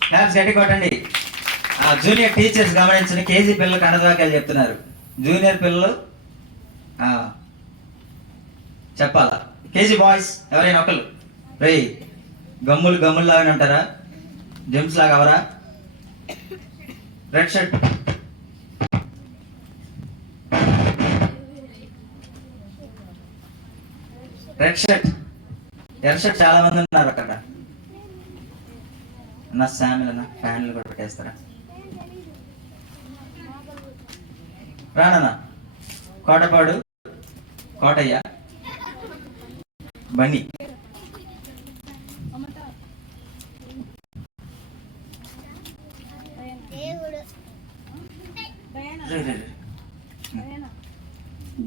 క్లాప్స్ గట్టి కొట్టండి. జూనియర్ టీచర్స్ గమనించండి. కేజీ పిల్లలు కన్నదవాక్యాలు చెప్తున్నారు. జూనియర్ పిల్లలు చెప్పాలా? కేజీ బాయ్స్ ఎవరైనా ఒకళ్ళు రే గమ్ములు లాగా అంటారా? జెమ్స్ లాగా అవరా? రెడ్ షర్ట్ ఎర్ర షర్ట్ చాలా మంది ఉన్నారు అక్కడ. అన్న శామిల్ అన్న ఫ్యాన్లు కూడా పెట్టేస్తారా? రానన్న కోటపాడు కోటయ్య బన్నీ.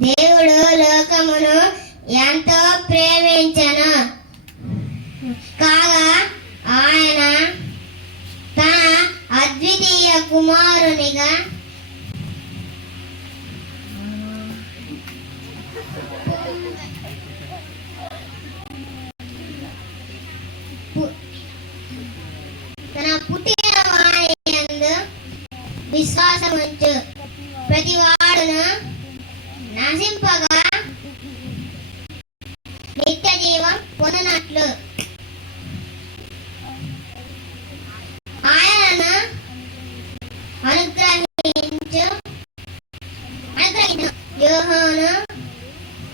దేవుడు లోకమును ఎంతో ప్రేమించెను, కాగా ఆయన తన అద్వితీయ కుమారునిగా తన పుట్టిన వారి యందు విశ్వాసముంచు ప్రతివాడును నశింపగా నిత్య జీవం పొందినట్లు ఆయనను అనుగ్రహించు. యోహాను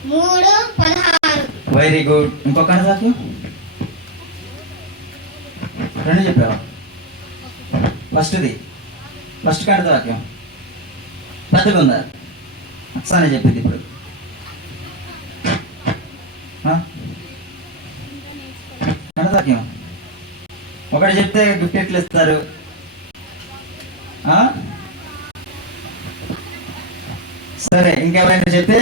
3:16. Very good. ఇంకొక వాక్యం రెండు చెప్పావా? ఫస్ట్ కడత వాక్యం పెద్దగా ఉందా? ఒకసారి చెప్పింది ఇప్పుడు. కడత వాక్యం ఒకటి చెప్తే గిఫ్ట్ ఎట్లు ఇస్తారు? సరే, ఇంకెవరైనా చెప్తే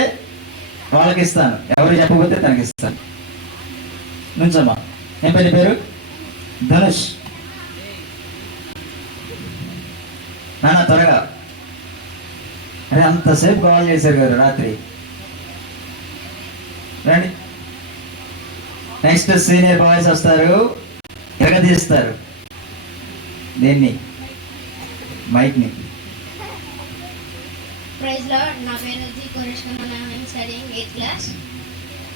వాళ్ళకి ఇస్తాను, ఎవరు చెప్పకపోతే తనకి ఇస్తాను. నుంచమ్మా. ఏం పేరు? ధనుష్. నాన్న త్వరగా. అరే అంతసేపు కాల్ చేశారు కదా రాత్రి. రండి. నెక్స్ట్ సీనియర్ బాయ్స్ వస్తారు, ఎగదీస్తారు దేన్ని? మైక్ని. Praise Lord. నా పేరు G Koreshkar. I'm studying 8th class.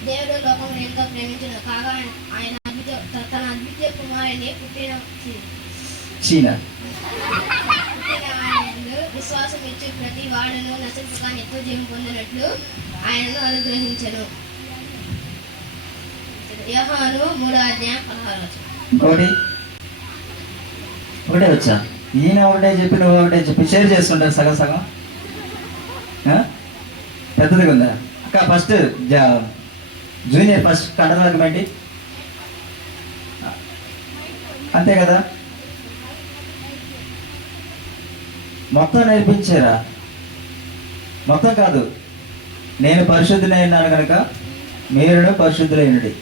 దేవుడు లోకమును ఎంతో ప్రేమించెను, కాగా ఆయన తన అద్వితీయ కుమారుని పుట్టిన విశ్వాసం ఇచ్చి ప్రతి వాడును నశింపగా నిత్య జీవం పొందినట్లు ఆయనను అనుగ్రహించెను. యోహాను 3:16. ఒకటే వచ్చా? ఈయన ఒకటే చెప్పి నువ్వు ఒకటే చెప్పి షేర్ చేస్తుంటారు సగం సగం. పెద్దదిగా ఉందా అక్క? ఫస్ట్ జూనియర్ ఫస్ట్ కడదాకం ఏంటి? అంతే కదా? మొత్తం నేర్పించారా? మొత్తం కాదు. నేను పరిశుద్ధులైనాను కనుక మీరు పరిశుద్ధులైనడి.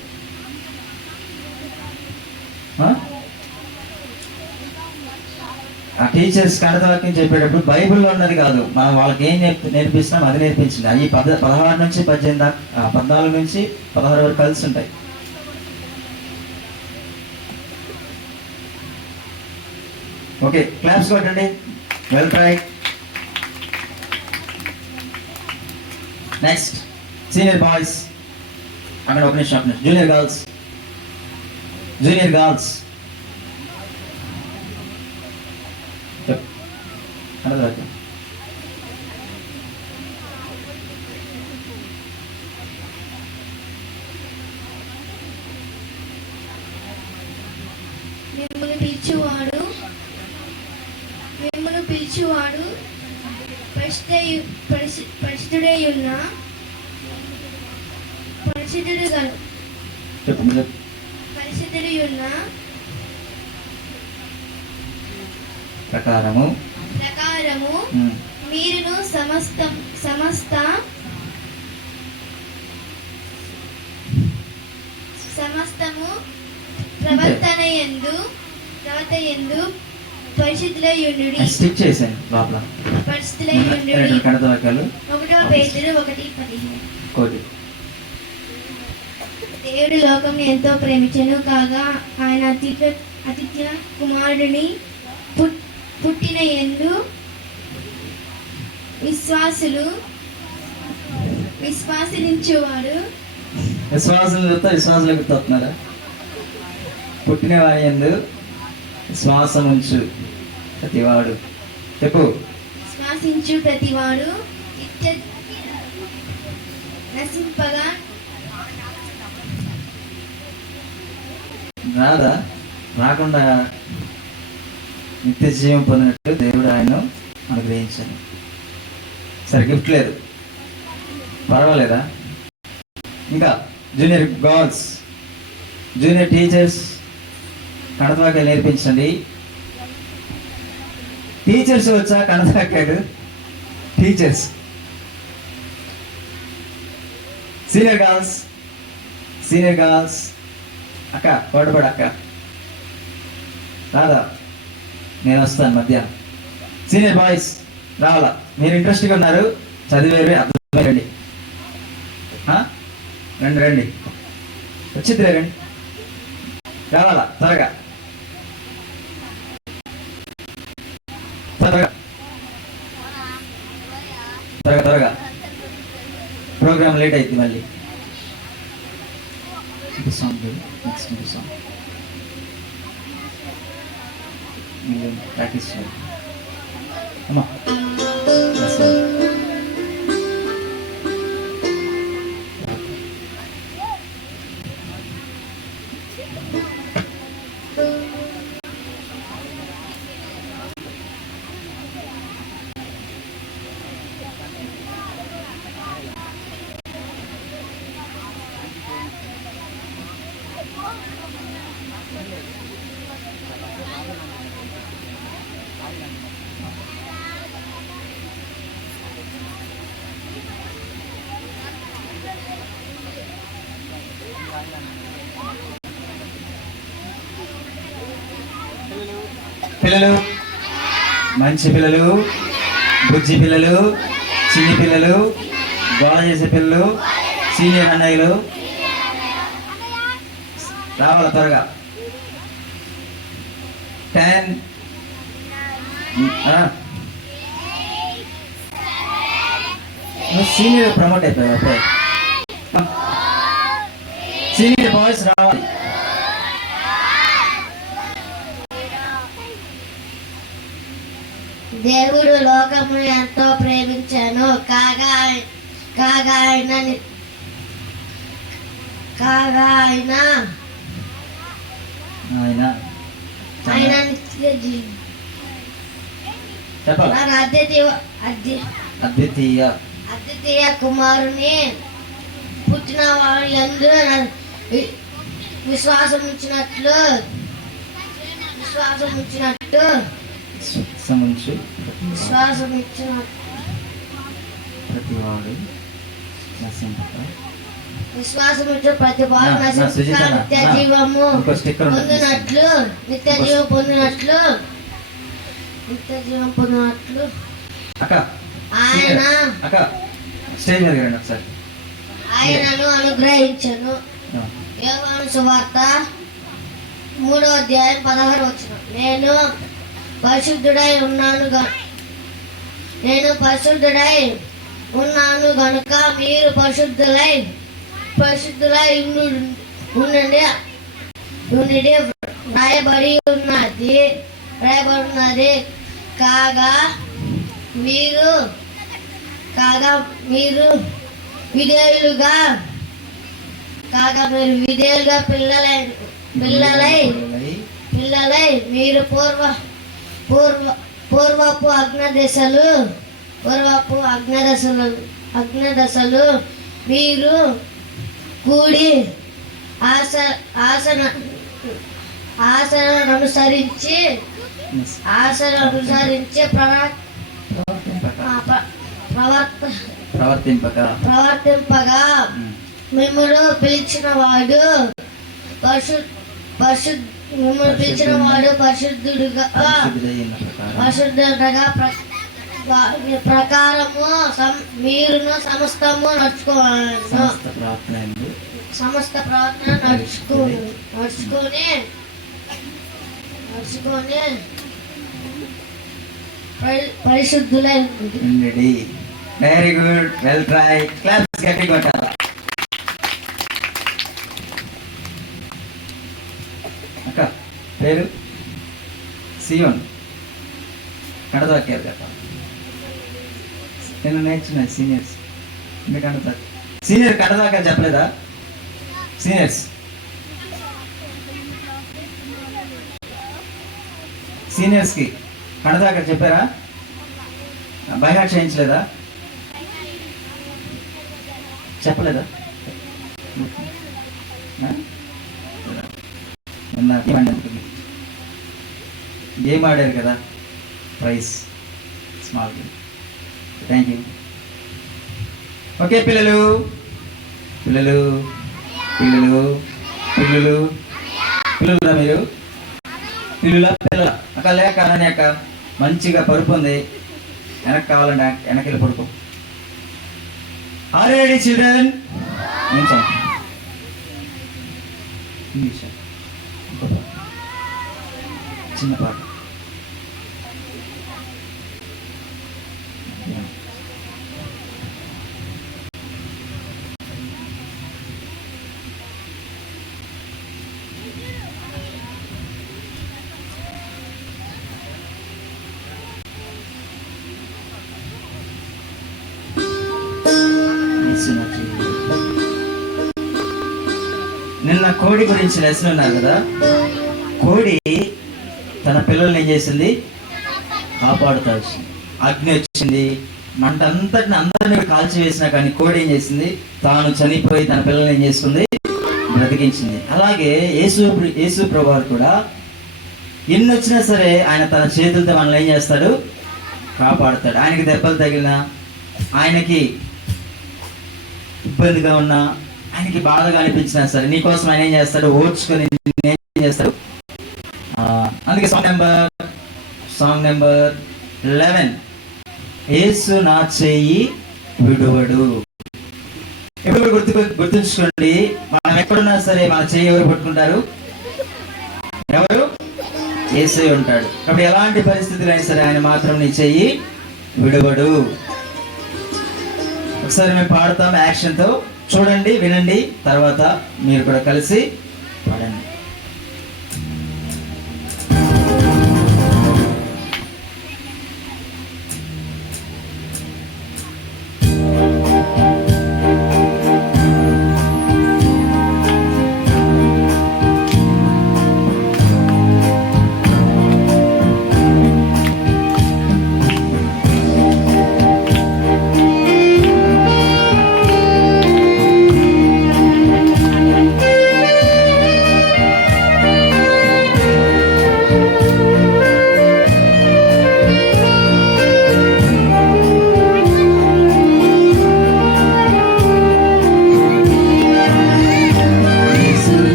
ఆ టీచర్స్ కడతవాక్యం చెప్పేటప్పుడు బైబిల్లో ఉన్నది కాదు, మనం వాళ్ళకి ఏం నేర్పిస్తున్నాం అది నేర్పించింది. అవి 16 నుంచి 18 దాకా, 14 నుంచి 16 వరకు కలిసి ఉంటాయి. ఓకే, క్లాప్స్ కొట్టండి. Well try. Next senior boys. అక్కడ ఒక నిమిషం. Junior girls. కడత వాక్యం. మిమ్మును పిలిచువాడు పరిశుద్ధుడై ఉన్న పరిశుద్ధుడై ఉన్న ప్రకారము మీరును సమస్త సమస్తము ప్రవర్తనయందు పరిశుద్ధులై ఉండుడి. స్టిచ్ చేశాను లోపల. పరిశుద్ధులై ఉండుడి. కడత వాక్యాలు 1 పేతురు 1:15. కోటి. దేవుడు లోకంని ఎంతో ప్రేమించెను కాగా ఆయన అతిథ్య కుమారుడిని పుట్టిన యందు విశ్వాసించువాడు విశ్వాసులకు తోస్తున్నారా? పుట్టిన వారి యందు విశ్వాసం ఉంచు ప్రతివాడు. చెప్పు. విశ్వాసించు ప్రతివాడు నశింపగా రాదా? రాకుండా నిత్య జీవం పొందినట్లు దేవుడు ఆయన అనుగ్రహించాను. సరే, గిఫ్ట్ లేదు, పర్వాలేదా? ఇంకా జూనియర్ గర్ల్స్, జూనియర్ టీచర్స్ కడత వాక్యాలు నేర్పించండి. టీచర్స్ వచ్చా కడత వాక్యాలు? టీచర్స్. సీనియర్ గర్ల్స్ అక్క, తోడపడి అక్క రాదా? నేను వస్తాను మధ్యాహ్నం. సీనియర్ బాయ్స్ రావాలా? మీరు ఇంట్రెస్ట్గా ఉన్నారు, చదివేవి అర్థమే. రండి రండి వచ్చిద్దిలే, రండి, రావాలా? త్వరగా ప్రోగ్రామ్ లేట్ అయింది మళ్ళీ. సాంగ్ నెక్స్ట్ సాంగ్ ప్రాక్టీస్ చేయాలి అమ్మా. పిల్లలు, మంచి పిల్లలు, బుజ్జి పిల్లలు, చిన్ని పిల్లలు, గోళ చేసే పిల్లలు, సీనియర్ అన్నయ్యలు రావాల త్వరగా. 10 సీనియర్ ప్రమోట్ అయిపోయావు అప్పుడే. సీనియర్ బాయ్స్ రావాలి. దేవుడు లోకమును ఎంతో ప్రేమించాను కాగా ఆయన అద్వితీయ కుమారుని పుట్టిన వారి యందు విశ్వాసం ఇచ్చినట్లు ప్రతివాడు నిత్య జీవము పొందినట్లు ఆయనను అనుగ్రహించను. యోహాను సువార్త 3:16 నేను పరిశుద్ధుడై ఉన్నాను గనుక మీరు పరిశుద్ధులై ఉండండి రాయబడి ఉన్నది కాగా మీరు కాగా మీరు విధేయులుగా పిల్లలై మీరు పూర్వపు అగ్నదశలు మీరు కూడి ఆసననుసరించి ప్రవర్తింపగా మిమ్మల్ని పిలిచిన వాడు పరిశుద్ధుడుగా ప్రకారము మీరును సమస్తము సమస్త ప్రవర్తన నడుచుకొని పరిశుద్ధులై ఉండండి. Very good, well try. Claps గట్టి కొట్టాలి. అక్క పేరు సియోన్, కడదాకారు కదా. నేను నేర్చిన సీనియర్స్ మీకు కడతా. సీనియర్ కడదాకా చెప్పలేదా? సీనియర్స్కి కడదాకా చెప్పారా? బైహార్ట్ చేయించలేదా? చెప్పలేదా? గేమ్ ఆడారు కదా, prize small game. Thank you. Okay పిల్లలు పిల్లలు పిల్లలు పిల్లలు పిల్లలురా మీరు? పిల్లల అక్క లేక అని అక్క మంచిగా పరుపు ఉంది, వెనక్కి కావాలండి, వెనకెళ్ళి పడుకో. Are ready children? ఇంగ్లీష్ చిన్న పాట. నిన్న కోడి గురించి లెసన్ ఉన్నారు కదా. కోడి తన పిల్లల్ని ఏం చేసింది? కాపాడుతా వచ్చింది. అగ్ని వచ్చింది, మంట అందరిని కాల్చి వేసినా కానీ కోడి ఏం చేసింది? తాను చనిపోయి తన పిల్లల్ని ఏం చేసుకుంది? బ్రతికించింది. అలాగే యేసు ప్రభువు కూడా ఎన్ని వచ్చినా సరే ఆయన తన చేతులతో మనల్ని ఏం చేస్తాడు? కాపాడుతాడు. ఆయనకి దెబ్బలు తగిలినా, ఆయనకి ఇబ్బందిగా ఉన్నా, ఆయనకి బాధగా అనిపించినా సరే నీకోసం ఆయన ఏం చేస్తాడు? ఓర్చుకొని ఏం చేస్తాడు? అందుకే సాంగ్ నెంబర్ 11, యేసు నా చెయ్యి విడువడు. ఎప్పుడు గుర్తుంచుకోండి, మనం ఎక్కడున్నా సరే మన చెయ్యి ఎవరు పట్టుకుంటారు? ఎవరు? యేసే ఉంటాడు. కాబట్టి ఎలాంటి పరిస్థితులు అయినా సరే ఆయన మాత్రం నీ చెయ్యి విడువడు. ఒకసారి మేము పాడతాం యాక్షన్తో, చూడండి, వినండి, తర్వాత మీరు కూడా కలిసి పాడండి.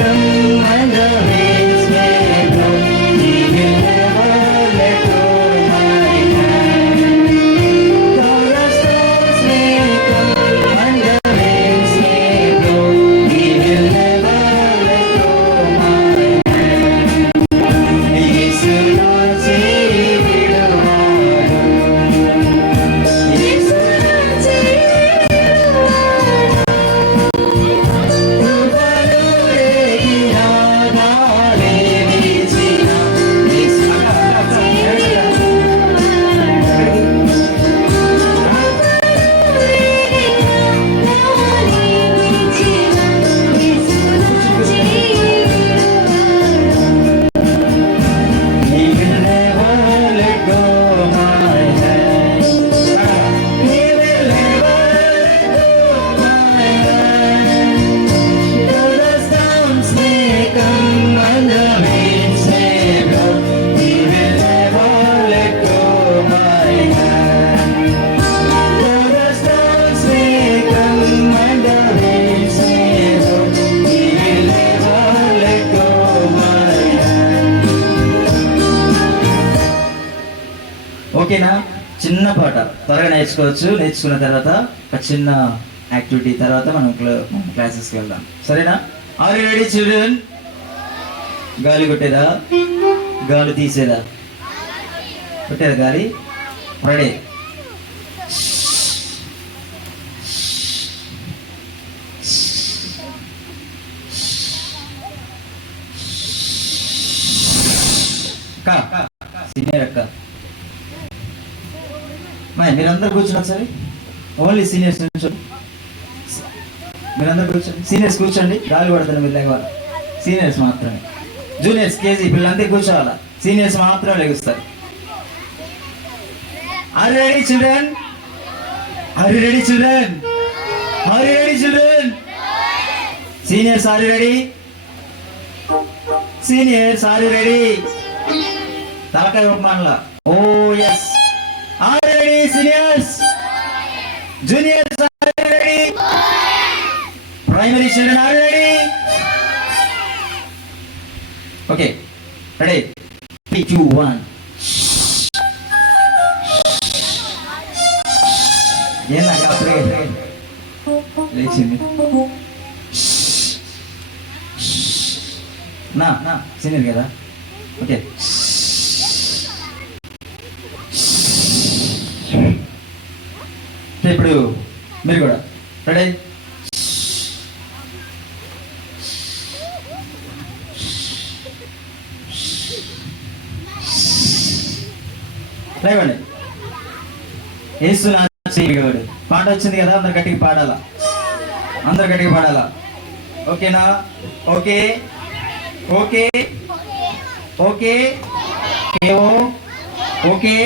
come and the winds may blow, He will never let go my hand. Though the storms may come and the winds may blow, He will never let go my hand. యేసు నా చేయి విడువాడు, యేసు నా చేయి తుఫాను రేగినా, గాలి వీచినా, యేసు He will never let go my hand. He will never let go my hand. Though the storms may come and the winds may blow, He will never let go my hand. Though the storms may come and the winds may blow, He will never let go my hand. ఓకేనా? చిన్న పాట త్వరగా నేర్చుకోవచ్చు. నేర్చుకున్న తర్వాత ఒక చిన్న యాక్టివిటీ తర్వాత మనం క్లాసెస్కి వెళ్దాం. సరేనా? Are you ready children? గాలి కొట్టేదా? గాలి తీసేదా? కొట్టేదా గాలి? రెడీ? అక్క సీనియర్ అక్క మీరందరూ కూర్చోండి సరే. ఓన్లీ సీనియర్స్ కూర్చోండి. మీరందరూ కూర్చోండి. సీనియర్స్ కూర్చోండి. గాలి పడతాను మీరు లేవాలి. సీనియర్స్ మాత్రమే. జూనియర్స్ కేజీ పిల్లలందరూ కూర్చోవాలా. సీనియర్స్ మాత్రమే లెగుస్తారు. Are you ready children? Are you ready children? Are you ready children? Seniors are you ready? Seniors are you ready? తలకాయ ఒప్పమానలా. Oh yes. Are you ready, seniors? Juniors, are you ready? Primary children, are you ready? Okay, ready? 3, 2, 1. ఏందా అప్పుడే లేచింది? నా సీనియర్ కదా. ఓకే, ఇప్పుడు మీరు కూడా రెడీ? లేవండి. యేసు నా చేయగలడు. పాట వచ్చింది కదా, అందరు గట్టిగా పాడాలా. అందరు గట్టిగా పాడాలా. ఓకేనా? Okay okay okay okay.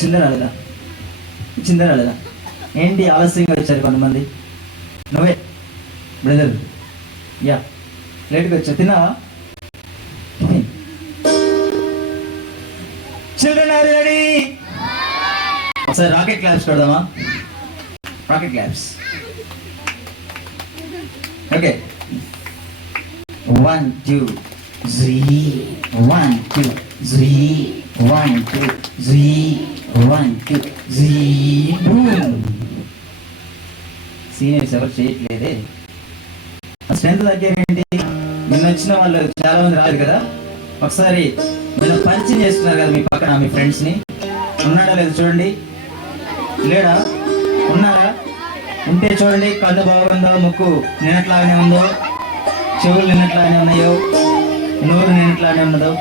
ఇచ్చిందా రాలేదా? ఏంటి ఆలస్యంగా వచ్చారు కొంతమంది? నువ్వే బ్రదర్, యా లేట్గా వచ్చా. తిన్నావా? Children are ready? ఒకసారి రాకెట్ క్లాప్స్ కొడదామా? Rocket claps. Okay, 1 2 3 1 2 3 1 2 3 1 2 3 boom. Seniors ఎవరు చేయట్లేదే. స్ట్రెంత్ తగ్గారేంటి? నిన్న వచ్చిన వాళ్ళు చాలా మంది రాలేదు కదా. ఒకసారి నిన్న పరిచయం చేస్తున్నారు కదా మీ పక్కన మీ ఫ్రెండ్స్ని. ఉన్నాడా లేదు చూడండి. లేడా? ఉన్నారా? ఉంటే చూడండి. కళ్ళు బాగుందో, ముక్కు నిన్నట్లాగానే ఉందో, చెవులు నిన్నట్లాగానే ఉన్నాయో, నోరు నిన్నట్లాగానే ఉన్నదో,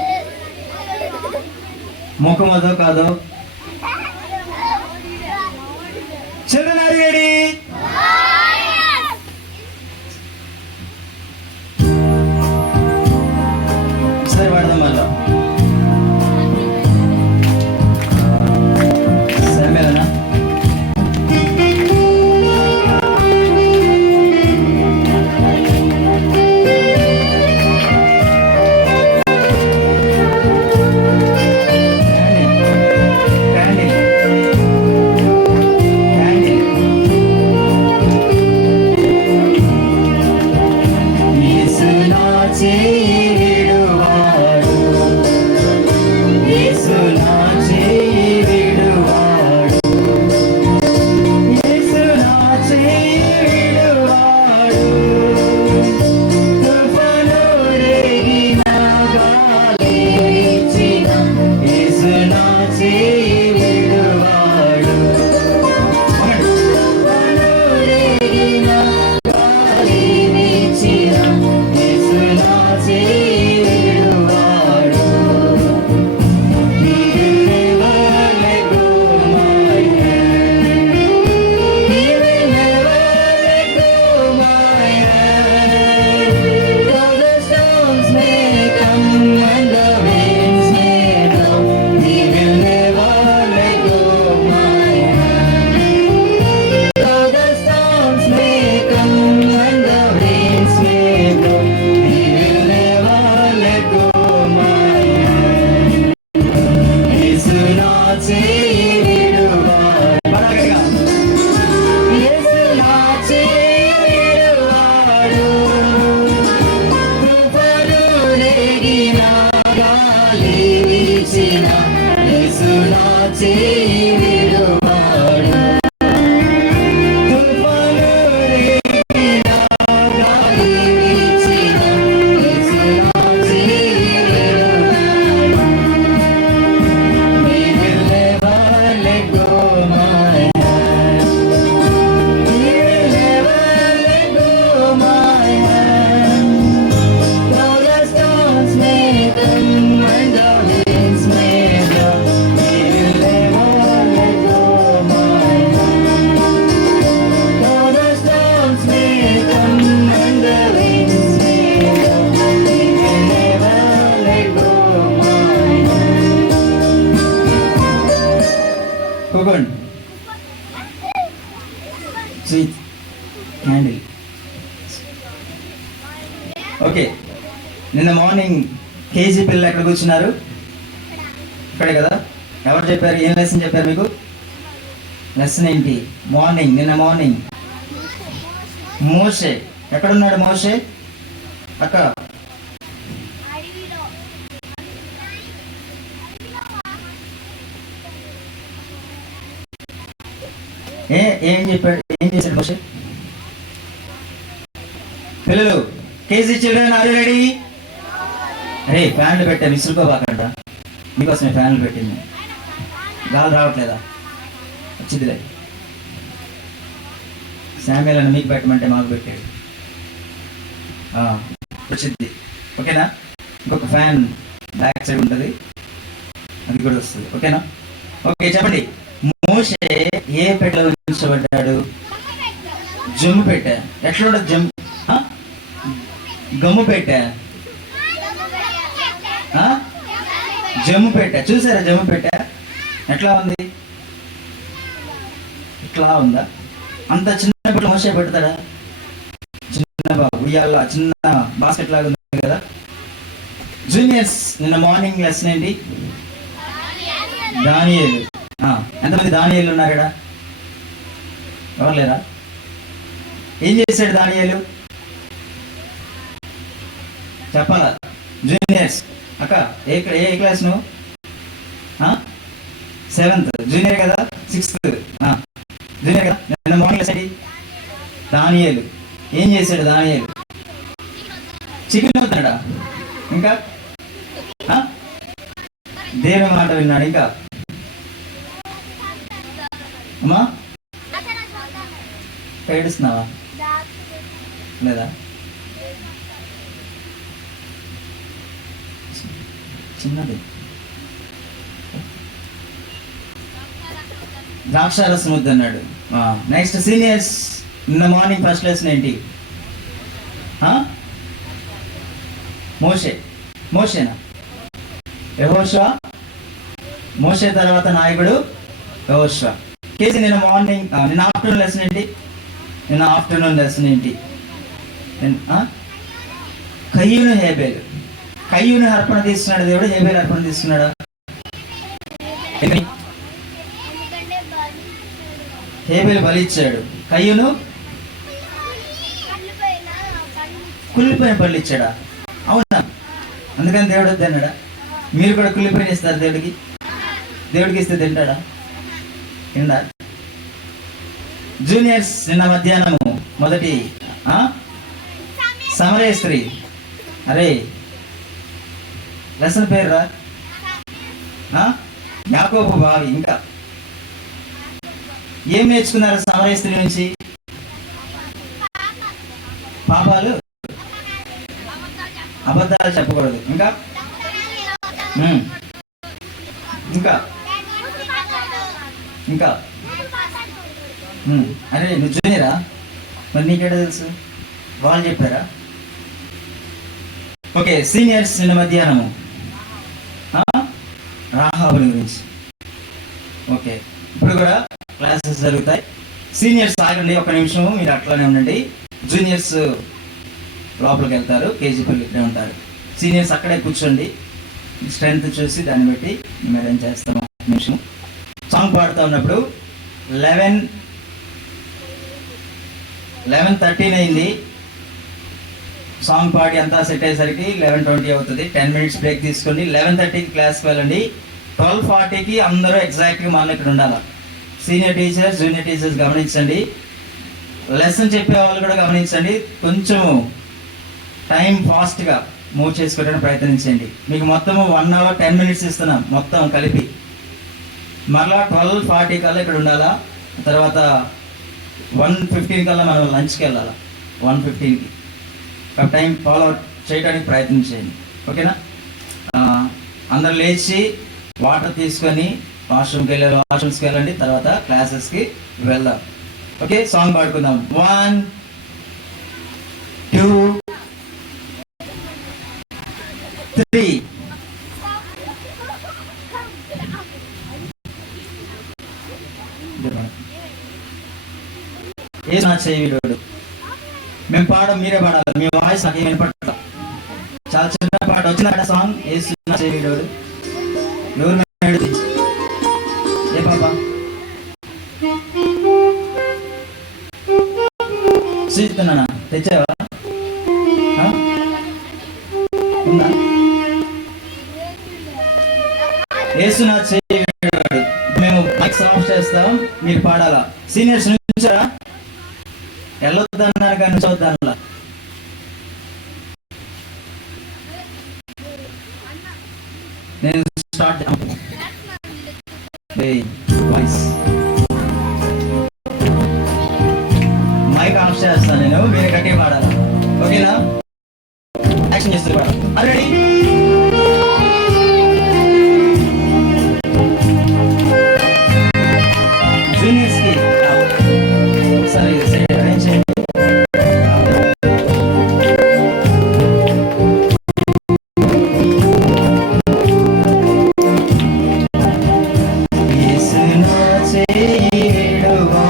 ముఖం అదో కాదో. Children are ready? సరే వాడదాం మళ్ళా. సరేనా? Sweet candle. ఓకే, నిన్న మార్నింగ్ కేజీ పిల్లలు ఎక్కడ కూర్చున్నారు? ఇక్కడే కదా. ఎవరు చెప్పారు? ఏం లెసన్ చెప్పారు మీకు? లెసన్ ఏంటి? మార్నింగ్, నిన్న మార్నింగ్ మోషే. ఎక్కడున్నాడు మోషే? అక్క ఏం చెప్పాడు? ఏం చేశాడు మోషే? పిల్లలు, KG children are you ready? అరే ఫ్యాన్లు పెట్టా, విసురుకోబాకంట. మీకోసమే ఫ్యాన్లు పెట్టింది. గాలి రావట్లేదా? వచ్చిందిలే. శామ్యుల్ అని మీకు పెట్టమంటే మాకు పెట్టాడు. వచ్చింది. ఓకేనా? ఇంకొక ఫ్యాన్ బ్యాక్ సైడ్ ఉంటుంది, అది కూడా వస్తుంది. ఓకేనా? ఓకే, చెప్పండి. మోషే ఏ పెట్టెలో ఉంచబడ్డాడు? జమ్ము పెట్టా. ఎట్లా ఉండదు జమ్ము? గమ్ము పెట్టా. జమ్ము పెట్టా. చూసారా జమ్ము పెట్టా ఎట్లా ఉంది? బాస్కెట్ లా ఉందా? అంత చిన్న బిడ్డ మోసే పెడతాడా? చిన్న ఉయ్యాల చిన్న బాస్కెట్ లాగా ఉంది కదా. జూనియర్స్ నిన్న మార్నింగ్ లెసన్ ఏంటి? దానియేలు. ఎంతమంది దానియేలు ఉన్నారు ఇక్కడ? ఎవరు లేరా? ఏం చేశాడు దానియేలు చెప్పాలా? జూనియర్స్ అక్క ఏ క్లాస్ నువ్వు? 7th. జూనియర్ కదా? 6th. జూనియర్ కదా? నిన్న మార్నింగ్ లెసన్ ఏంటి? దానియేలు. ఏం చేశాడు దానియేలు? చికెన్ అవుతాడా? ఇంకా దేవుని మాట విన్నాడు. ఇంకా అమ్మా ఏడుస్తున్నావా లేదా? చిన్నది ద్రాక్షారసం వద్దన్నాడు. నెక్స్ట్ సీనియర్స్ నిన్న మార్నింగ్ ఫస్ట్ లెసన్ ఏంటి? మోషేనా? యెహోషువ. మోషే తర్వాత నాయకుడు యెహోషువ. కేసీ నిన్న ఆఫ్టర్నూన్ లెసన్ ఏంటి? నిన్న ఆఫ్టర్నూన్ లెసన్ ఏంటి? కయ్యూను హేబేలు. కయ్యూను అర్పణ తీసుకున్నాడు దేవుడు, హేబేలు అర్పణ తీసుకున్నాడా? హేబేలు బలిచ్చాడు, కయ్యూను కుళ్ళిపోయిన పళ్ళు ఇచ్చాడా? అవునా? అందుకని దేవుడు వద్దన్నాడా? మీరు కూడా కుళ్ళిపోయిన ఇస్తారు దేవుడికి? దేవుడికి ఇస్తే తింటాడా? తిండా? జూనియర్స్ నిన్న మధ్యాహ్నము మొదటి సమరయ స్త్రీ. అరే లెసన్ పేరు రా? యాకోబు బావి. ఇంకా ఏం నేర్చుకున్నారు సమరయ స్త్రీ నుంచి? పాపాలు, అబద్ధాలు చెప్పకూడదు. ఇంకా ఇంకా ఇంకా అరే నువ్వు జూనియరా? మరి నీకేటా తెలుసు? వాళ్ళు చెప్పారా? ఓకే. సీనియర్స్ నిన్న మధ్యాహ్నము రాహాబుని గురించి. ఓకే, ఇప్పుడు కూడా క్లాసెస్ జరుగుతాయి. సీనియర్స్ ఆగండి ఒక్క నిమిషము, మీరు అట్లానే ఉండండి. జూనియర్స్ లోపలికి వెళ్తారు, కేజీ పిల్లలు ఇక్కడే ఉంటారు. సీనియర్స్ అక్కడే కూర్చోండి, స్ట్రెంత్ చూసి దాన్ని బట్టి మేము ఏం చేస్తాము. నిమిషం సాంగ్ పాడుతూ ఉన్నప్పుడు 11:13 అయింది. సాంగ్ పాడి అంతా సెట్ అయ్యేసరికి 11:20 అవుతుంది. 10 minutes బ్రేక్ తీసుకోండి. 11:30కి క్లాస్కి వెళ్ళండి. 12:40కి అందరూ ఎగ్జాక్ట్గా మనం ఇక్కడ ఉండాలి. సీనియర్ టీచర్స్, జూనియర్ టీచర్స్ గమనించండి. లెసన్ చెప్పే వాళ్ళు కూడా గమనించండి. కొంచెం టైం ఫాస్ట్గా మూవ్ చేసుకోవడానికి ప్రయత్నించండి. మీకు మొత్తము 1 hour 10 minutes ఇస్తున్నాం మొత్తం కలిపి. మరలా 12:40 కల్లా ఇక్కడ ఉండాలా. తర్వాత 1:15 కల్లా మనం లంచ్కి వెళ్ళాలి. 1:15కి టైం ఫాలో చేయడానికి ప్రయత్నించండి. ఓకేనా? అందరు లేచి వాటర్ తీసుకొని వాష్రూమ్స్కి వెళ్ళండి. తర్వాత క్లాసెస్కి వెళ్దాం. ఓకే, సాంగ్ పాడుకుందాం. 1 2 3. ఏ నా చేయి వీడు? మేము పాడం, మీరే పాడాలి. మీ వాయిస్ నాకు ఏమైనా పట్ల చాలా చిన్న పాట వచ్చిందట. సాంగ్ ఏ నా చేయి వీడు? ఎవరు? ఏ పాప? చూస్తున్నానా? తెచ్చావా? ఉందా? ఏసు నా చేయి వీడు. మేము మైక్స్ ఆఫ్ చేస్తాం, మీరు పాడాలా. సీనియర్స్ నుంచారా? వెళ్ళొద్దన్నారు కానీ చూద్దాంలా. నేను స్టార్ట్ మైక్ ఆఫ్ చేస్తాను నేను, మీరు గట్టిగా పాడాలి. ఓకేనా? యాక్షన్ చేస్తూ పాడాలి. రెడీ? జూనియర్స్కి సరే అరేంజ్ చేయండి. యేసు నా చేయి విడువా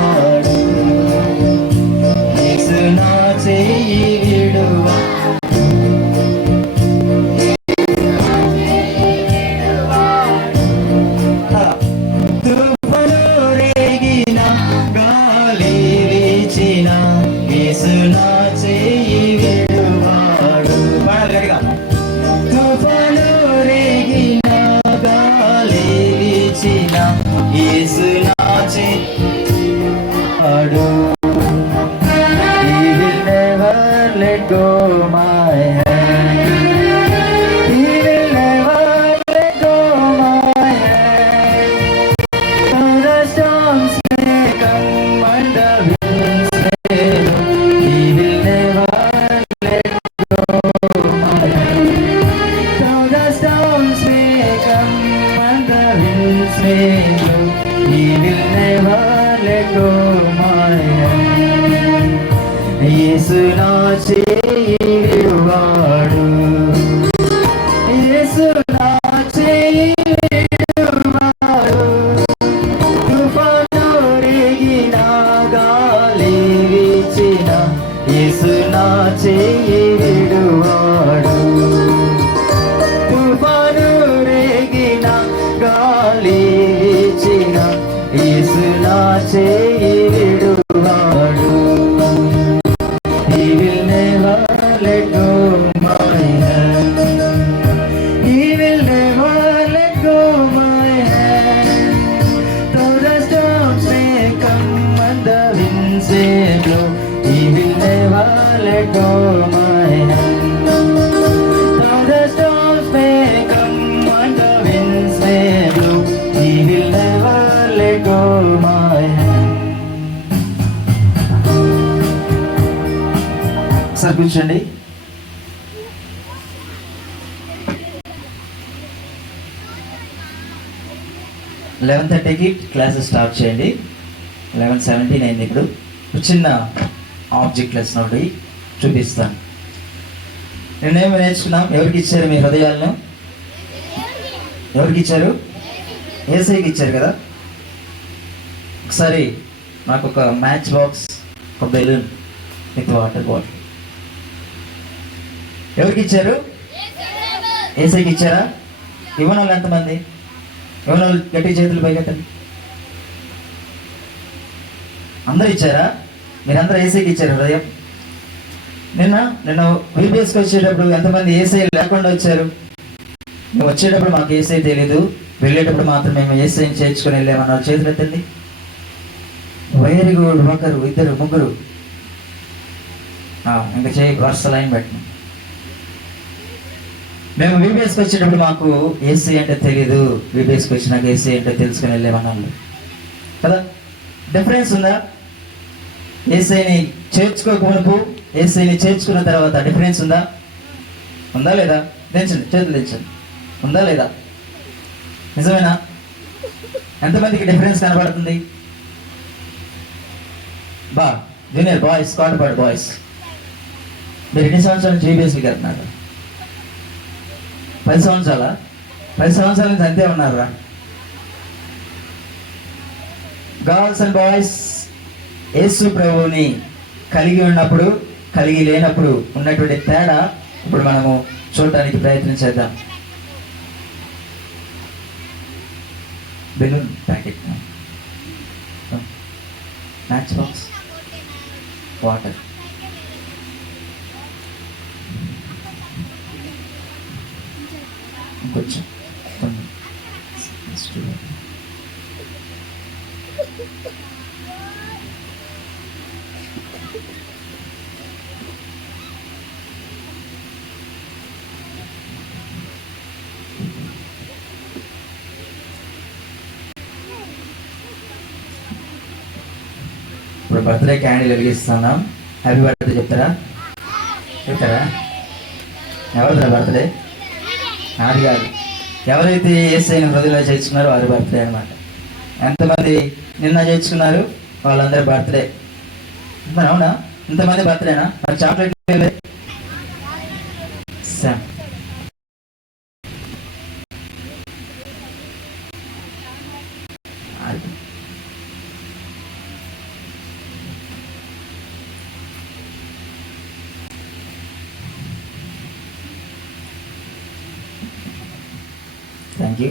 చేయువాడు. He will never let go my hand. He will never let go my hand. Though the storms may come and the winds may blow, He will never let go my hand. Though the storms may come and the winds may blow, He will never let go my hand. యేసు నా చేయి విడువాడు, యేసు నా చేయి విడువాడు. తుఫాను రేగిన గాలి వీచిన, యేసు నా చేయి విడువాడు. తుఫాను రేగిన గాలి వీచిన, యేసు నా చేయి విడువాడు. He will never let go my hand. He will never let go my hand. Though the storms may come and the winds may blow, He will never let go my hand. Though the storms may come and the winds may blow, He will never let go my hand. Sir కూర్చోండి. లెవెన్ 11:30కి క్లాసెస్ స్టార్ట్ చేయండి. 11:17 అయింది. ఇప్పుడు చిన్న ఆబ్జెక్ట్ లెసన్ ఒకటి చూపిస్తాను. నేనేమి నేర్చుకున్నాం? ఎవరికి ఇచ్చారు మీ హృదయాలను? ఎవరికి ఇచ్చారు? ఏసైకి ఇచ్చారు కదా. ఒకసారి నాకు ఒక మ్యాచ్ బాక్స్, ఒక బెలూన్ విత్ వాటర్ బాటిల్ ఎవరికి ఇచ్చారు? ఏసైకి ఇచ్చారా? ఇవ్వని వాళ్ళు ఎంతమంది? ఇవ్వని వాళ్ళు గట్టి చేతులు పైకెత్తండి. అందరు ఇచ్చారా? మీరందరూ ఏసైకి ఇచ్చారు హృదయం. నిన్న వీపీఎస్కి వచ్చేటప్పుడు ఎంతమంది ఏసై లేకుండా వచ్చారు? మేము వచ్చేటప్పుడు మాకు ఏసై తెలీదు, వెళ్ళేటప్పుడు మాత్రం మేము ఏసైని చేర్చుకొని వెళ్ళామన్న చేతులు ఎత్తండి. Very good. ఒకరు, ఇద్దరు, ముగ్గురు. ఇంకా చేయి వరుస లైన్ పెట్టండి. మేము వీబీఎస్కి వచ్చేటప్పుడు మాకు ఏసీ అంటే తెలీదు, వీబీఎస్కి వచ్చినాక ఏసీ అంటే తెలుసుకుని వెళ్ళేమన్నాళ్ళు కదా. డిఫరెన్స్ ఉందా? ఏసీని చేర్చుకోకమునుపు, ఏసీని చేర్చుకున్న తర్వాత డిఫరెన్స్ ఉందా? ఉందా లేదా? దించండి, చేతులు దించండి. ఉందా లేదా? నిజమేనా? ఎంతమందికి డిఫరెన్స్ కనబడుతుంది? జూనియర్ బాయ్స్, కాటపాడు బాయ్స్, మీరు ఎన్ని సంవత్సరాల నుంచి వీబీఎస్కి వెళ్తున్నారు? 10 సంవత్సరాలా? 10 సంవత్సరాల నుంచి అంతే ఉన్నారా? గర్ల్స్ అండ్ బాయ్స్, యేసు ప్రభువుని కలిగి ఉన్నప్పుడు, కలిగి లేనప్పుడు ఉన్నటువంటి తేడా ఇప్పుడు మనము చూడటానికి ప్రయత్నం చేద్దాం. Balloon packet, match box, water. కొంచెం ఇప్పుడు బర్త్డే క్యాండిల్ వెలిగిస్తున్నాం. హ్యాపీ బర్త్డే చెప్తారా? చెప్తారా? ఎవరిదా బర్త్డే? నాది కాదు. ఎవరైతే యేసయ్యను హృదయంలో చేర్చుకున్నారో వారి బర్త్డే అనమాట. ఎంతమంది నిన్న చేర్చుకున్నారు? వాళ్ళందరూ బర్త్డే. అవునా? ఇంతమంది బర్త్డేనా? మరి చాక్లెట్ థ్యాంక్ యూ.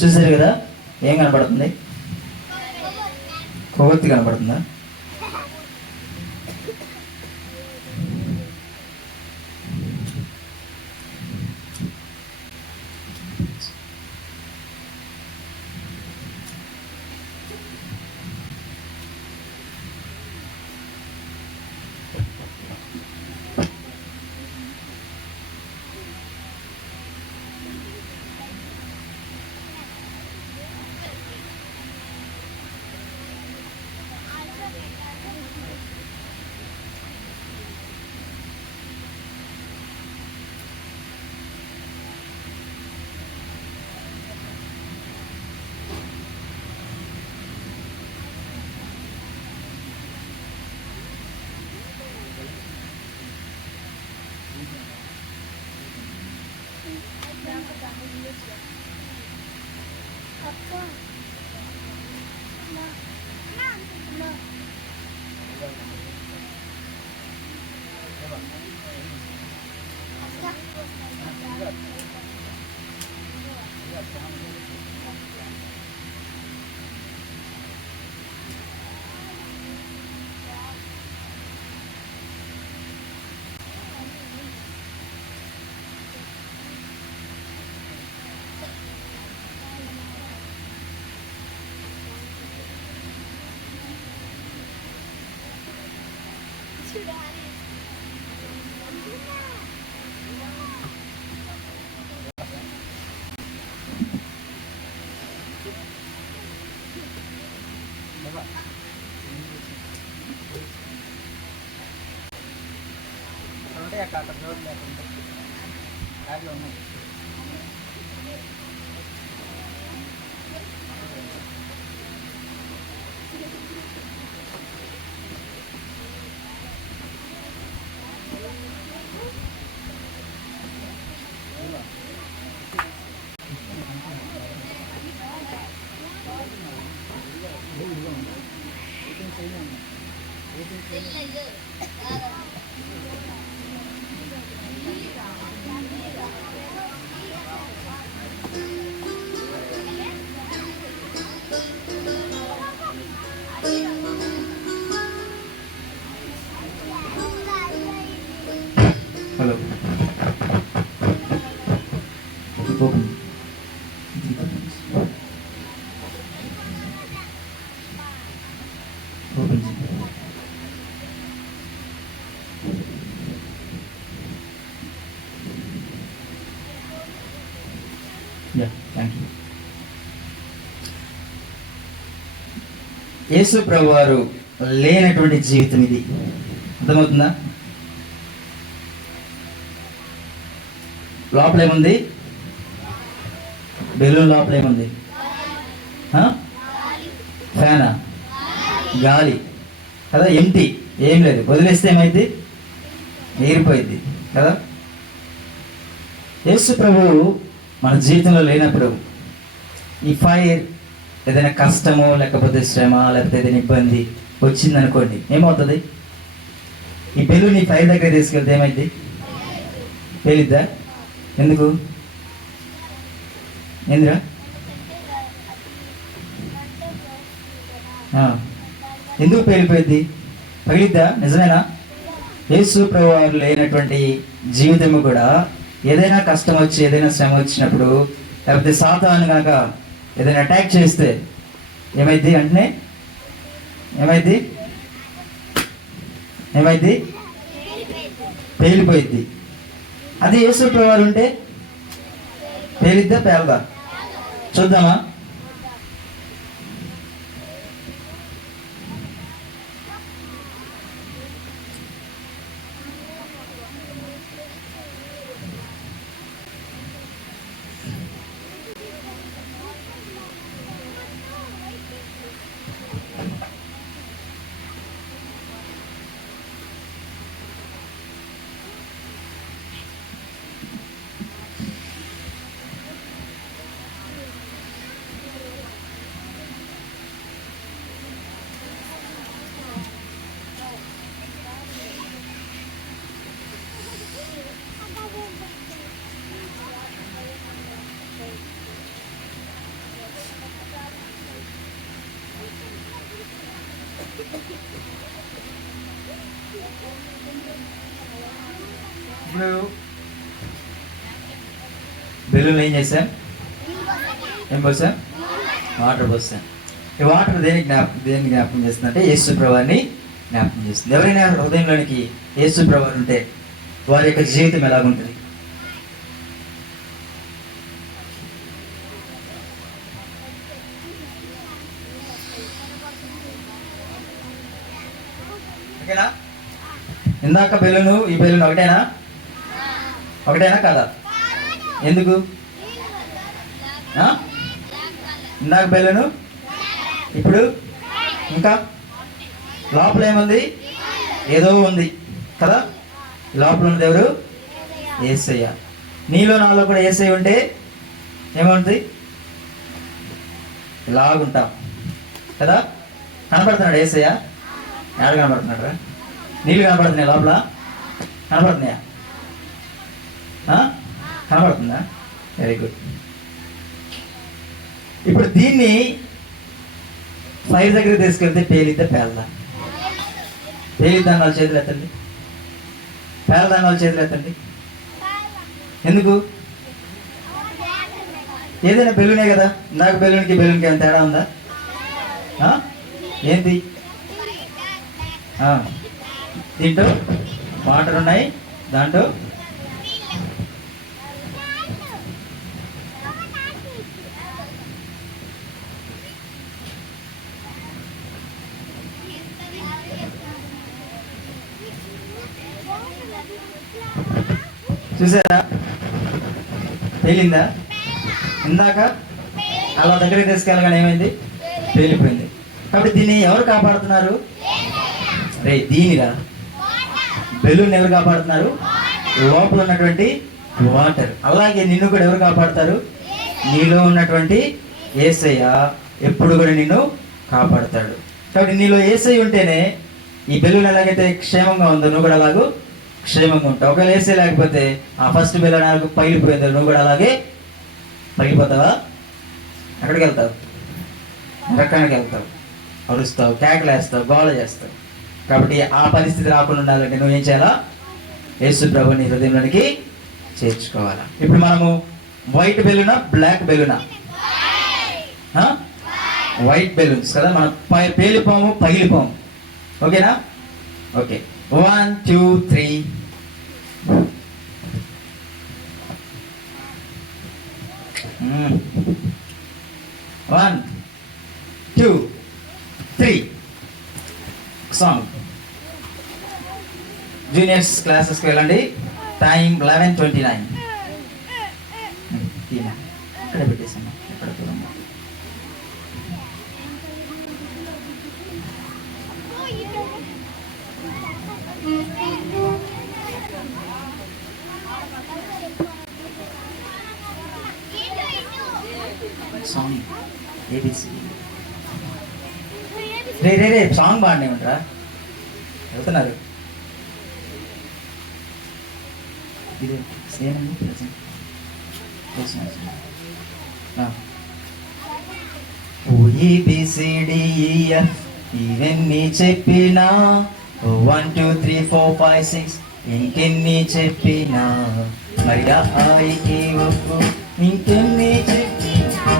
చూసారు కదా, ఏం కనపడుతుంది? కొవ్వొత్తి కనపడుతుందా? Hello, thank you. యేసు ప్రభు వారు లేనటువంటి జీవితం ఇది. అర్థమవుతుందా? లోపల ఏముంది? బెలూన్ లోపల ఏముంది? ఫ్యానా? గాలి కదా, ఎంటీ, ఏం లేదు. వదిలేస్తే ఏమైంది? ఎగిరిపోయింది కదా. యేసు ప్రభువు మన జీవితంలో లేనప్పుడు ఈ ఫైర్, ఏదైనా కష్టమో లేకపోతే శ్రమ లేకపోతే ఏదైనా ఇబ్బంది వచ్చిందనుకోండి, ఏమవుతుంది? ఈ బెలూన్ ఈ ఫైర్ దగ్గర తీసుకెళ్తే ఏమైంది? పేలిద్దా? ఎందుకు? ఏందిరా? ఎందుకు పేలిపోయింది? పగిలిద్దా? నిజమేనా? యేసు ప్రభు వారు లేనటువంటి జీవితము కూడా ఏదైనా కష్టం వచ్చి ఏదైనా శ్రమ వచ్చినప్పుడు లేకపోతే సాతాను కనుక ఏదైనా అటాక్ చేస్తే ఏమైంది? అంటే ఏమైంది? ఏమైంది? పేలిపోయింది. అది యేసు ప్రభు వారు ఉంటే పేలిద్దా పేలదా? చూద్దామా? ఇప్పుడు బెలూన్ ఏం చేసాం? ఏం పోసాం? వాటర్ పోసాం. ఈ వాటర్ దేని జ్ఞాపకం చేస్తుందంటే యేసు ప్రభువుని జ్ఞాపకం చేస్తుంది. ఎవరైనా హృదయంలోనికి యేసు ప్రభువు ఉంటే వారి యొక్క జీవితం ఎలాగుంటుంది? ఓకేనా? ఇందాక బెలూను ఈ బెలూన్ ఒకటేనా కాదా? ఎందుకు? ఇందాక బెలూను, ఇప్పుడు ఇంకా లోపల ఏముంది? ఏదో ఉంది కదా. లోపల ఉన్నది ఎవరు? యేసయ్య. నీలో నాలో కూడా యేసయ్య ఉంటే ఏముంటుంది? ఇలాగుంటాం కదా. కనపడుతున్నాడు యేసయ్య? ఎక్కడ కనపడుతున్నాడు రా? నీళ్ళు కనపడుతున్నాయి లోపల? కనపడుతున్నాయా? కనపడుతుందా? Very good. ఇప్పుడు దీన్ని ఫైర్ దగ్గర తీసుకెళ్తే పేలిద్దా పేలదా? పేలిద్దాని వాళ్ళ చేతులు ఎత్తండి. పేలదాని వాళ్ళ చేతులు ఎత్తండి. ఎందుకు? ఏదైనా బెలూనే కదా. ఇందాక బెలూన్కి ఏమైనా తేడా ఉందా? ఏంటి? దీంట్లో వాటర్ ఉన్నాయి, దాంట్లో చూసారా పేలిందా? ఇందాక అలా దగ్గరికి తీసుకెళ్ళగానే ఏమైంది? పేలిపోయింది. కాబట్టి దీన్ని ఎవరు కాపాడుతున్నారు? రే దీనిరా బెలూన్ ఎవరు కాపాడుతున్నారు? లోపల ఉన్నటువంటి వాటర్. అలాగే నిన్ను కూడా ఎవరు కాపాడుతారు? నీలో ఉన్నటువంటి యేసయ్య ఎప్పుడు కూడా నిన్ను కాపాడుతాడు. కాబట్టి నీలో యేసయ్య ఉంటేనే ఈ బెలూన్ ఎలాగైతే క్షేమంగా ఉందో నువ్వు కూడా అలాగూ క్షేమంగా ఉంటావు. ఒకవేళ యేసయ్య లేకపోతే ఆ ఫస్ట్ బెలూన్ నాకు పగిలిపోయిందో నువ్వు కూడా అలాగే పగిలిపోతావా? ఎక్కడికి వెళ్తావు? రకానికి వెళ్తావు, అరుస్తావు, కేకలేస్తావు, గోళ చేస్తావు. కాబట్టి ఆ పరిస్థితి రాకుండా ఉండాలంటే నువ్వు ఏం చేయాలా? యేసు ప్రభుని హృదయంలోనికి చేర్చుకోవాలా. ఇప్పుడు మనము white Baleno black Baleno? White balloons కదా. మనం పేలిపోము, పగిలిపోము. ఓకేనా? ఓకే, 1 2 3. One, 2, 3. సాంగ్. జూనియర్స్ క్లాసెస్కి వెళ్ళండి. టైం 11:29. ఇక్కడ పెట్టేసాను. ఎక్కడ చూడండి. Song ABC. రే సాంగ్ బాగానే ఉంటారా? వెళ్తున్నారు. ఇది సేమ్ ఓఏబిసిడిఈఎఫ్ ఇవన్నీ చెప్పినా 1 2 3 4 5 6 ఇంకెన్ని చెప్పినా మరిగా ఆయికి ఒప్పు ఇంకెన్ని చెప్పినా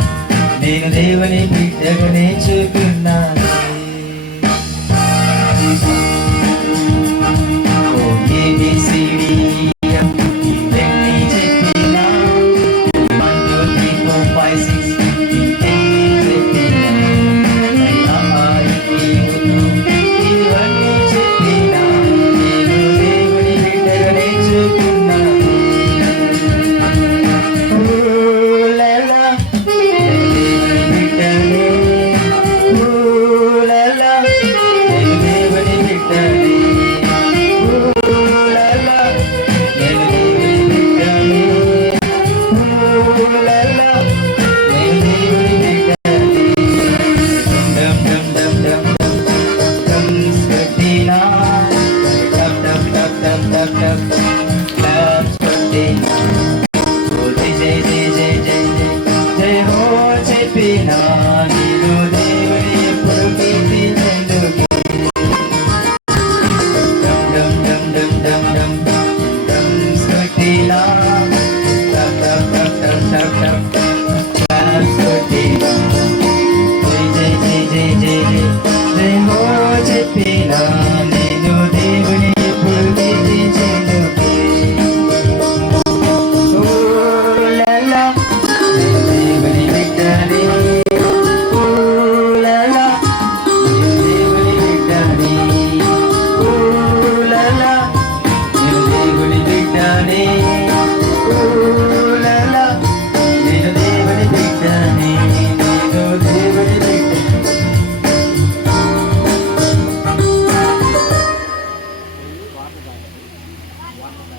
నేను దేవుని బిడ్డగా నేర్చుకున్నాను. వాటర్